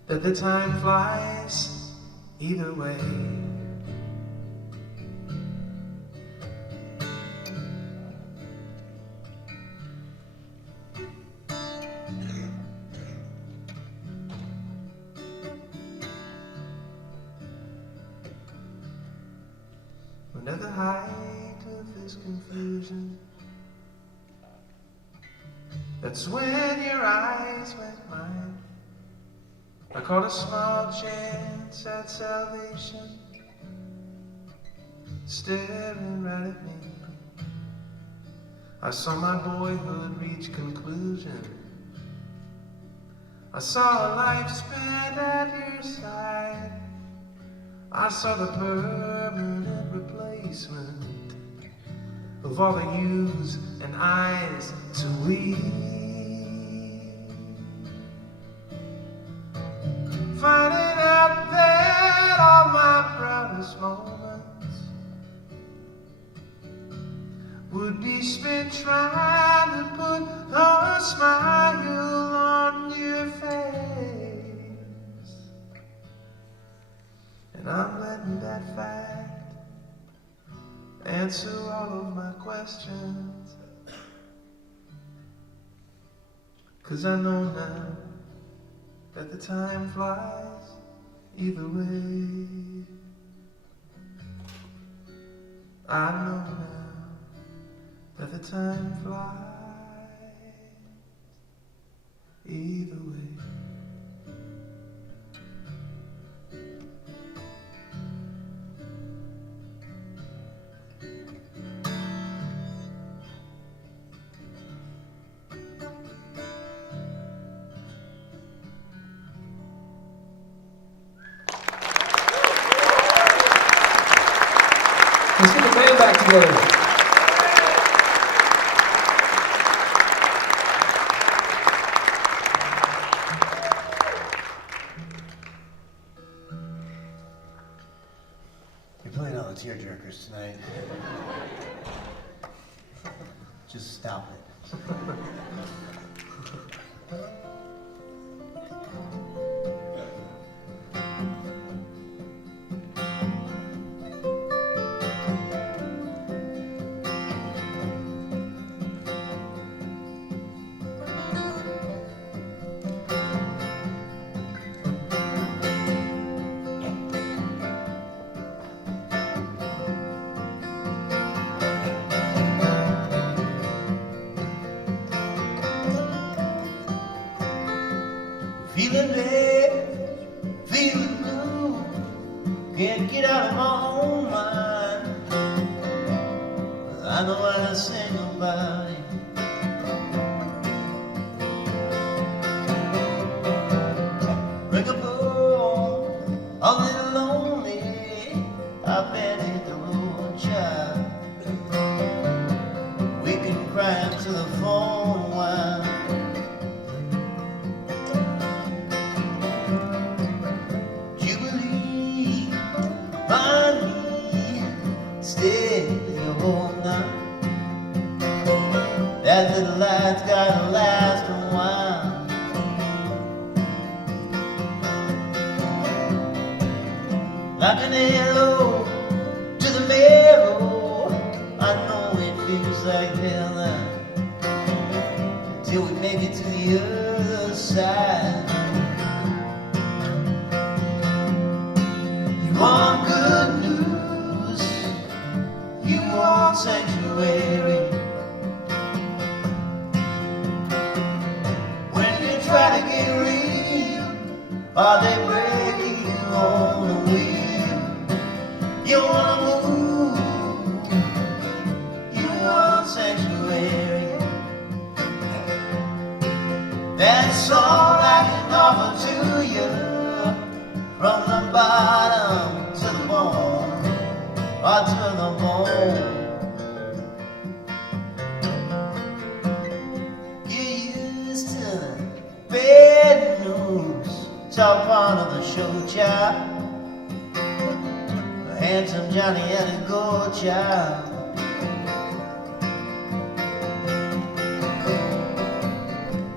that the time flies either way. When at the height of this confusion, that's when your eyes met mine. I caught a small chance at salvation, staring right at me. I saw my boyhood reach conclusion. I saw a life spent at your side. I saw the permanent replacement of all the yous and eyes to we. Finding out that all my proudest moments would be spent trying to put a smile on your face. And I'm letting that fact answer all of my questions, 'cause I know now that the time flies either way. I know now that the time flies either way. Let's get the band back together. You're playing all the tearjerkers tonight. Just stop it. Feeling bad, feeling blue, can't get out of my own mind. I know how to sing about it. Break a bone, a little lonely, I bet hit the road, child. We can cry to the phone while that little light's gotta last a while. Like an arrow to the marrow, I know it feels like hell until we make it to the other side. You want good news, you want sanctuary. Try to get real, are they breaking on the wheel? You wanna move, you want sanctuary. That's all I can offer to you, from the bottom to the bone, or to the bone. Bad news, it's all part of the show, child. A handsome Johnny and a gold child.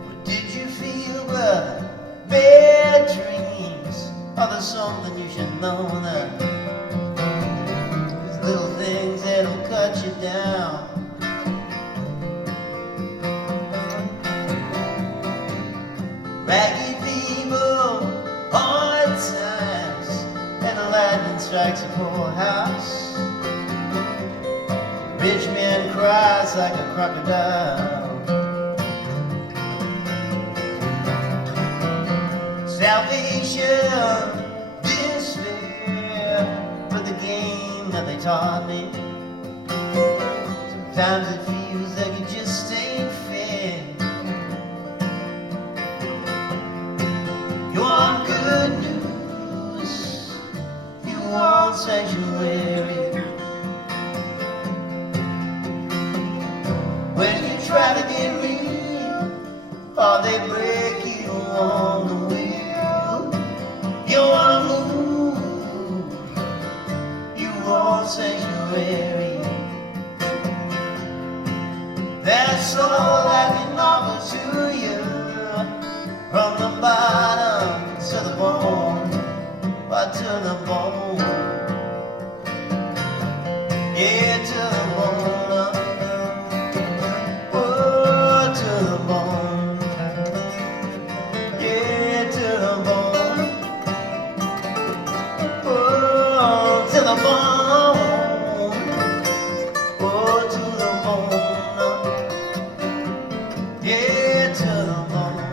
What did you feel, brother? Bad dreams, are there something you should know that? There's little things that'll cut you down. Ragged people, hard times, and the lightning strikes a poor house. Rich man cries like a crocodile. Salvation, despair, for the game that they taught me. Sometimes it feels like it just ain't fair. sanctuary. When you try to get real, or they break you on the wheel, you wanna move, you want sanctuary. That's all I can offer to you, from the bottom to the bone, or to the bone, yeah, to the bone, oh, to the bone, yeah, to the bone, oh, to the bone, oh, to the bone. Yeah, to the bone.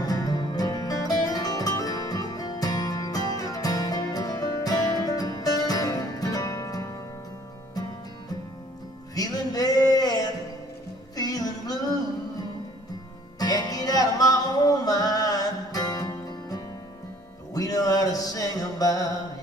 Feeling bad, feeling blue. Can't get out of my own mind. But we know how to sing about it.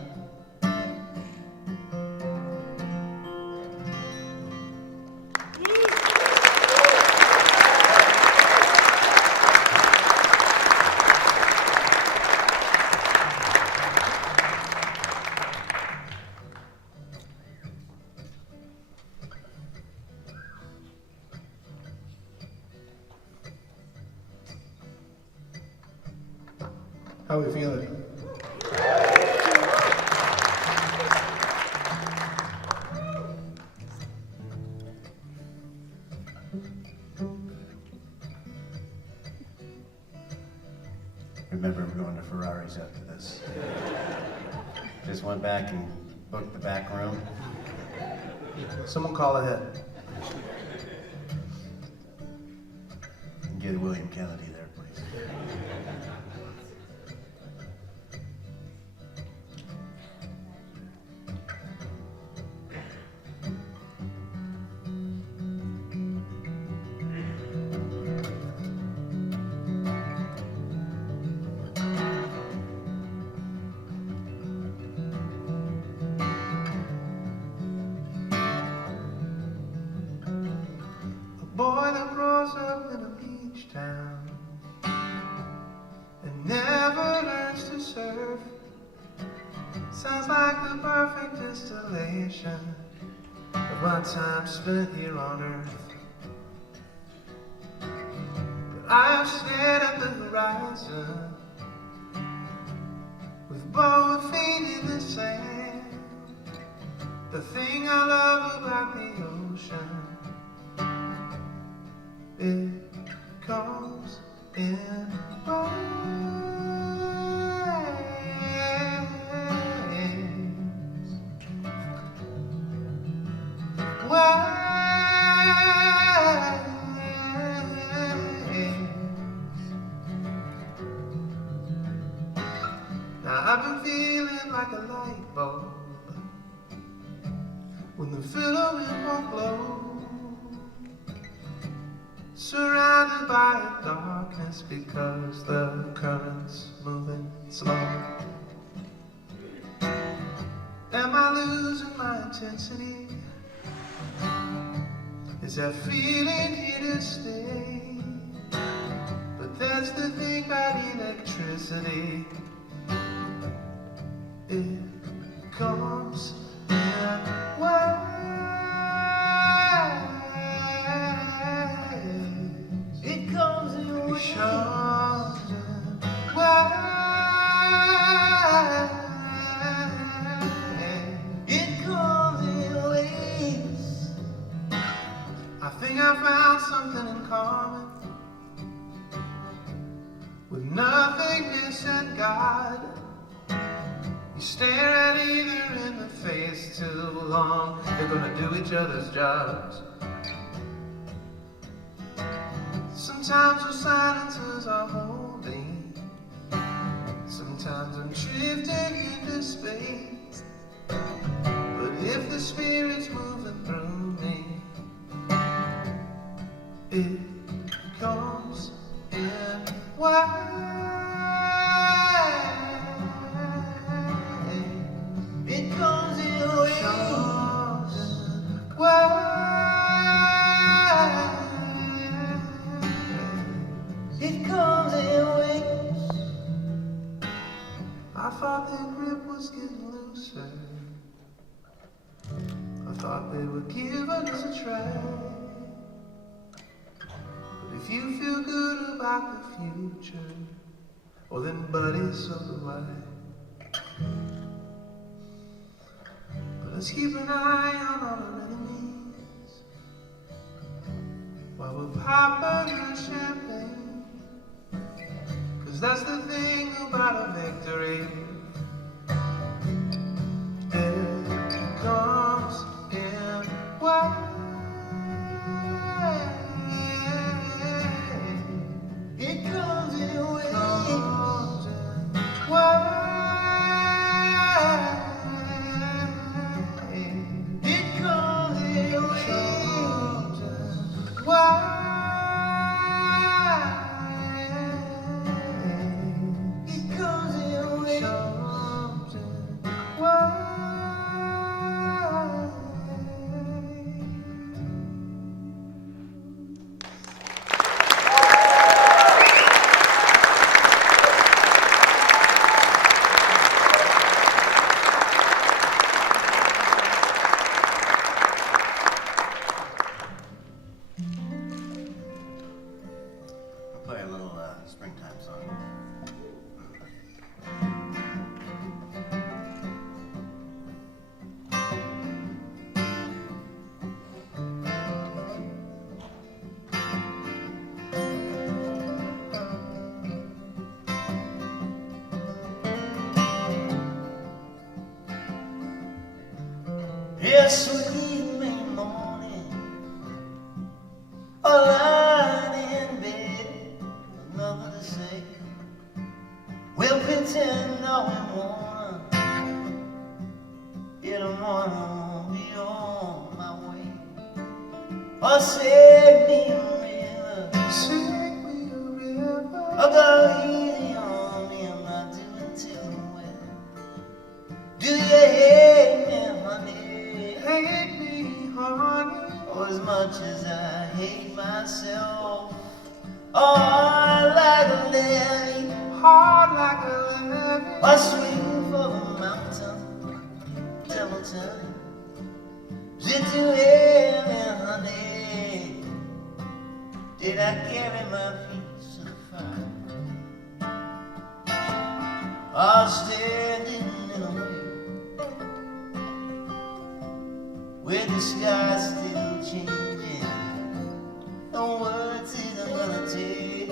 How are we feeling? Remember, we're going to Ferraris after this. Just went back and booked the back room. Someone call ahead. And get William Kennedy there, please. Boy that grows up in a beach town and never learns to surf sounds like the perfect distillation of my time spent here on earth. But I've stared at the horizon with both feet in the sand. The thing I love about the ocean, it comes in Now I've been feeling like a light bulb when the filament won't glow, surrounded by a darkness because the current's moving slow. Am I losing my intensity? Is that feeling here to stay? But that's the thing about electricity, it comes in waves. It comes in It waves. shows in waves. It comes in waves. I think I found something in common with nothingness and God. You stare at either in the face too long, they're gonna do each other's jobs. Sometimes the silences are holding, sometimes I'm drifting into space. But if the spirit's moving through me, it comes in waves. It comes in waves. thought they were giving us a try. But if you feel good about the future, well then buddy, so do I. But let's keep an eye on our enemies while we're popping our champagne. 'Cause that's the thing about a victory. It comes in white. It comes in waves. Comes in white. It comes in waves. Comes in white. It comes in waves. Comes in white. I'll play a little springtime song. Yes, sweet May morning, lying in bed, nothing to say. We'll pretend all we wanna. In the morning I'll be on my way. Or save me a river, Sing me a river. or go easy on me, I'm not doing too well. Do you hate me, honey? Hate me, honey. Oh, as much as I hate myself. Oh, I like a levee, Hard like a levee. a swing for the mountain. Templeton, is it too heavy, honey? Did I carry my piece of fire? I'll standing in the way, with the sky still changing. No words that I'm gonna take,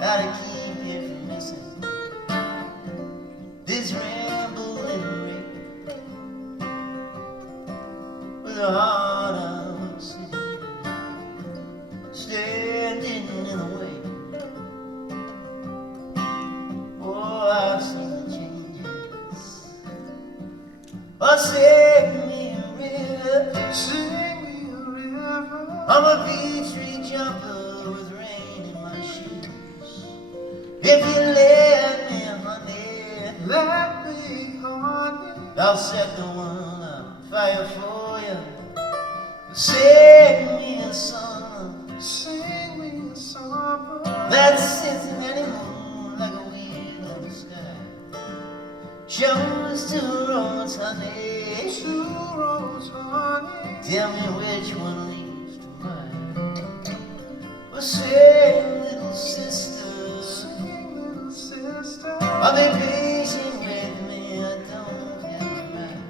how to keep you from missing this rambling rate with a heart of sin standing in the way. Oh, I've seen the changes. Oh, save me a river. Sing me a river. I'm a beach tree jumper with rain in my shoes. If you let me, honey, Let me, honey. I'll set the world on fire for you. Sing me a song Sing me a summer. that sits in any moon like a wheel in the sky. Show us two roads, honey. Two roads, honey. Tell me which one leads to mine. Well, say, little sister, Sing, little sister. I'll be patient with me, I don't have a right.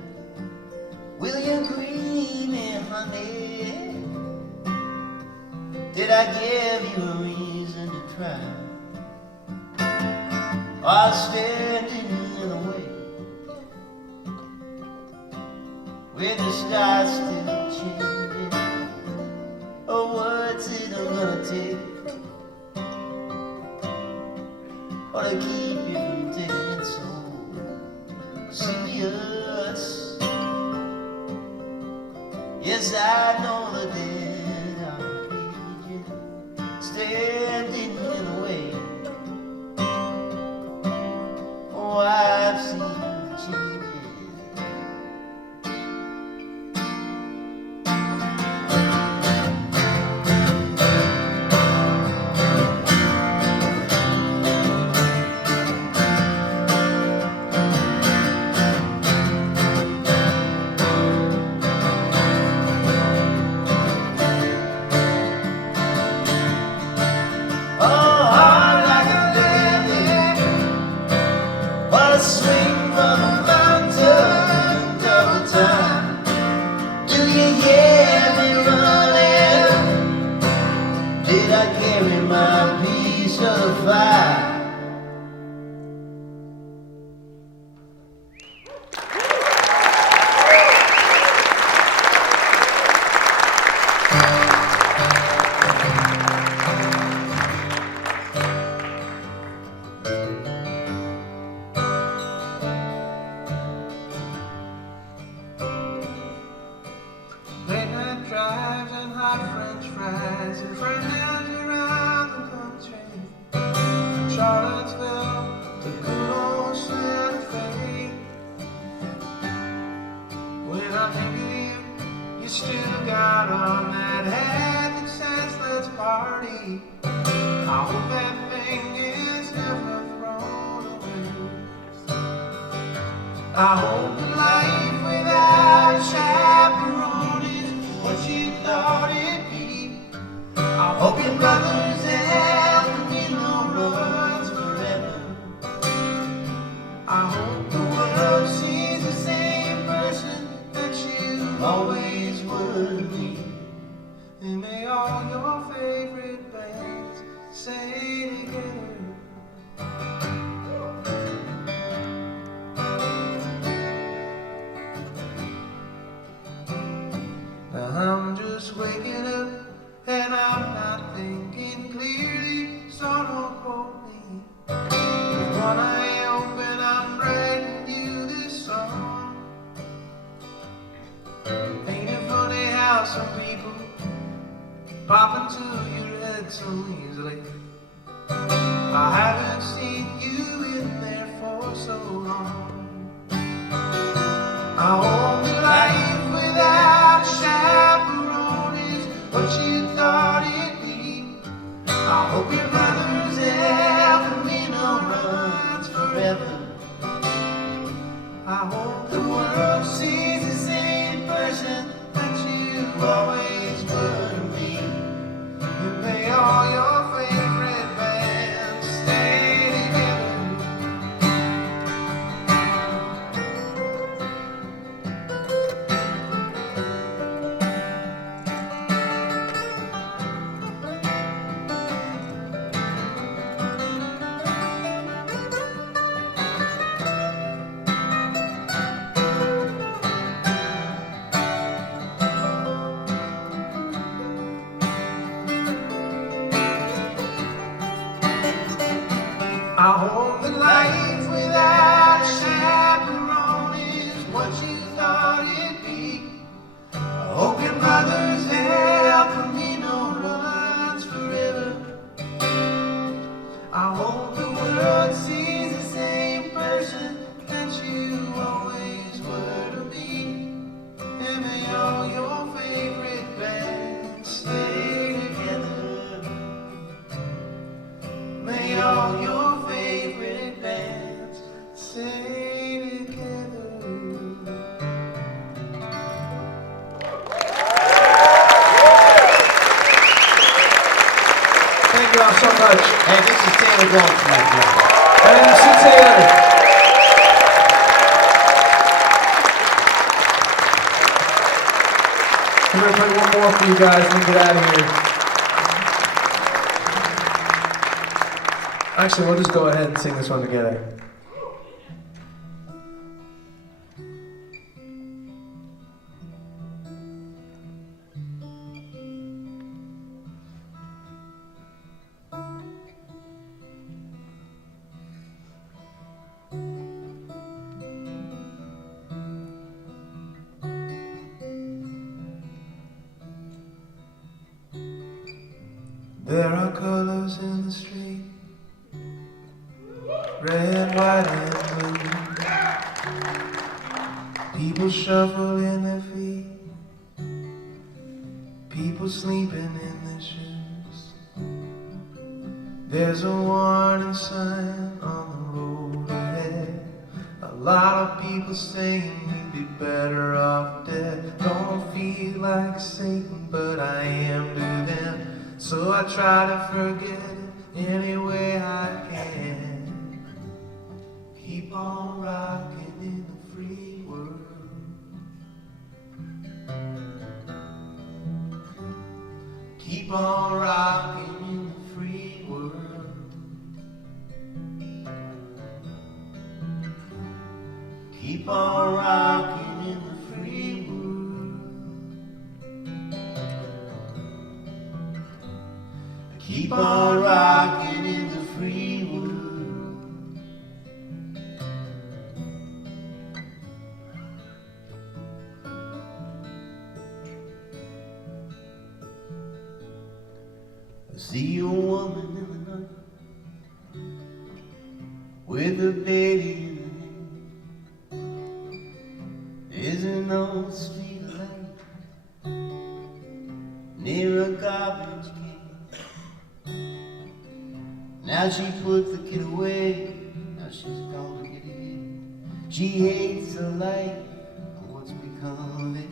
Will you greet me, honey? Did I give you a reason to try? I'll stand in the way, with the sky still changing. Oh, what's it I'm gonna take? Or to keep you from taking it so serious. Yes, I know the dead are aging, standing in the way. Oh, I've seen the changes. I think of you, you still got on that hat that says let's party. I hope that thing is never thrown away. I hope that life without a chaperone is what you thought it'd be. I hope your brother's health and no runs forever. I hope the world sees the same person that you always were to me. And may all your favorite bands stay together. Now I'm just waking up and I'm not thinking clearly, so don't quote me. With one eye open, I'm writing you this song. Ain't it funny how some people pop into your head so easily? I haven't seen you in there for so long. I hope that life without a chaperone is what you thought it'd be. I hope your mother's helping me no runs forever. I hope the world sees the same person that you always were to me. And may all your favorite bands stay together. I hope that life without a chaperone is what you thought it'd be. I hope your mother's helping me no runs forever. I hope the world sees the same person that you always were to me. And may all your favorite bands stay together. May all your favorite bands stay together. Thank you all so much. Hey, this is Taylor Goldsmith. And sit together. I'm going to play one more for you guys and then get out of here. Actually, we'll just go ahead and sing this one together. There are colors in the street, red, white, and blue. People shuffling their feet, people sleeping in their shoes. There's a warning sign on the road ahead. A lot of people saying you'd be better off dead. Don't feel like Satan, but I am to them. So I try to forget it any way I can. Keep on rocking in the free world. Keep on rocking in the free world. Keep on rocking in the free world. Keep on rocking in the free world. I see a woman in the night with a baby in her hand. Isn't no Now she puts the kid away, now she's gone to get it. She hates her life, and what's become of it?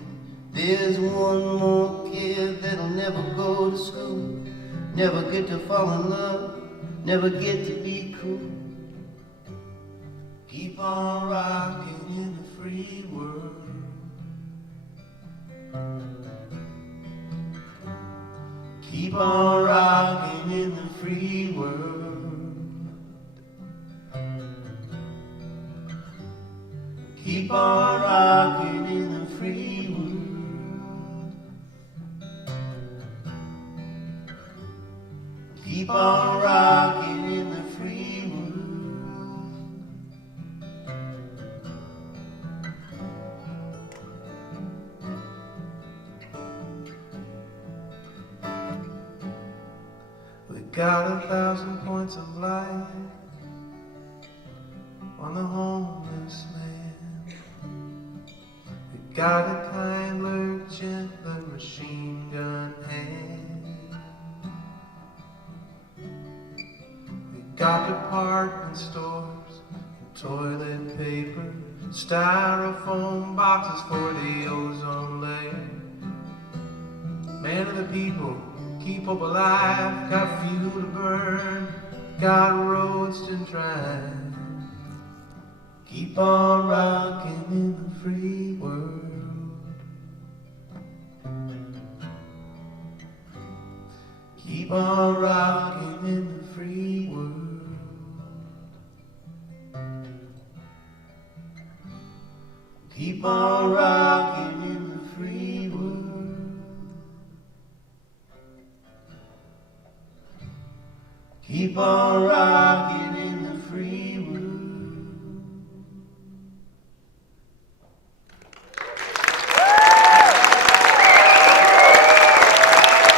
There's one more kid that'll never go to school, never get to fall in love, never get to be cool. Keep on rocking in the free world. Keep on rocking in the free world. Keep on rocking in the free world. Keep on rocking in the free world. We got 1,000 points of light on the homeless man. We got a kinder, gentler machine gun hand. We got department stores and toilet paper, styrofoam boxes for the ozone layer. Man of the people, keep hope alive, got fuel to burn, got roads to drive. Keep on rocking in the free world. Keep on rocking in the free world. Keep on rocking in the free world. Keep on rocking in the free world.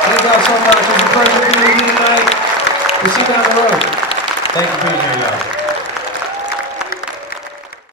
Thank y'all so much. It was a pleasure being with you tonight. We'll see you down the road. Thank you for being here, y'all.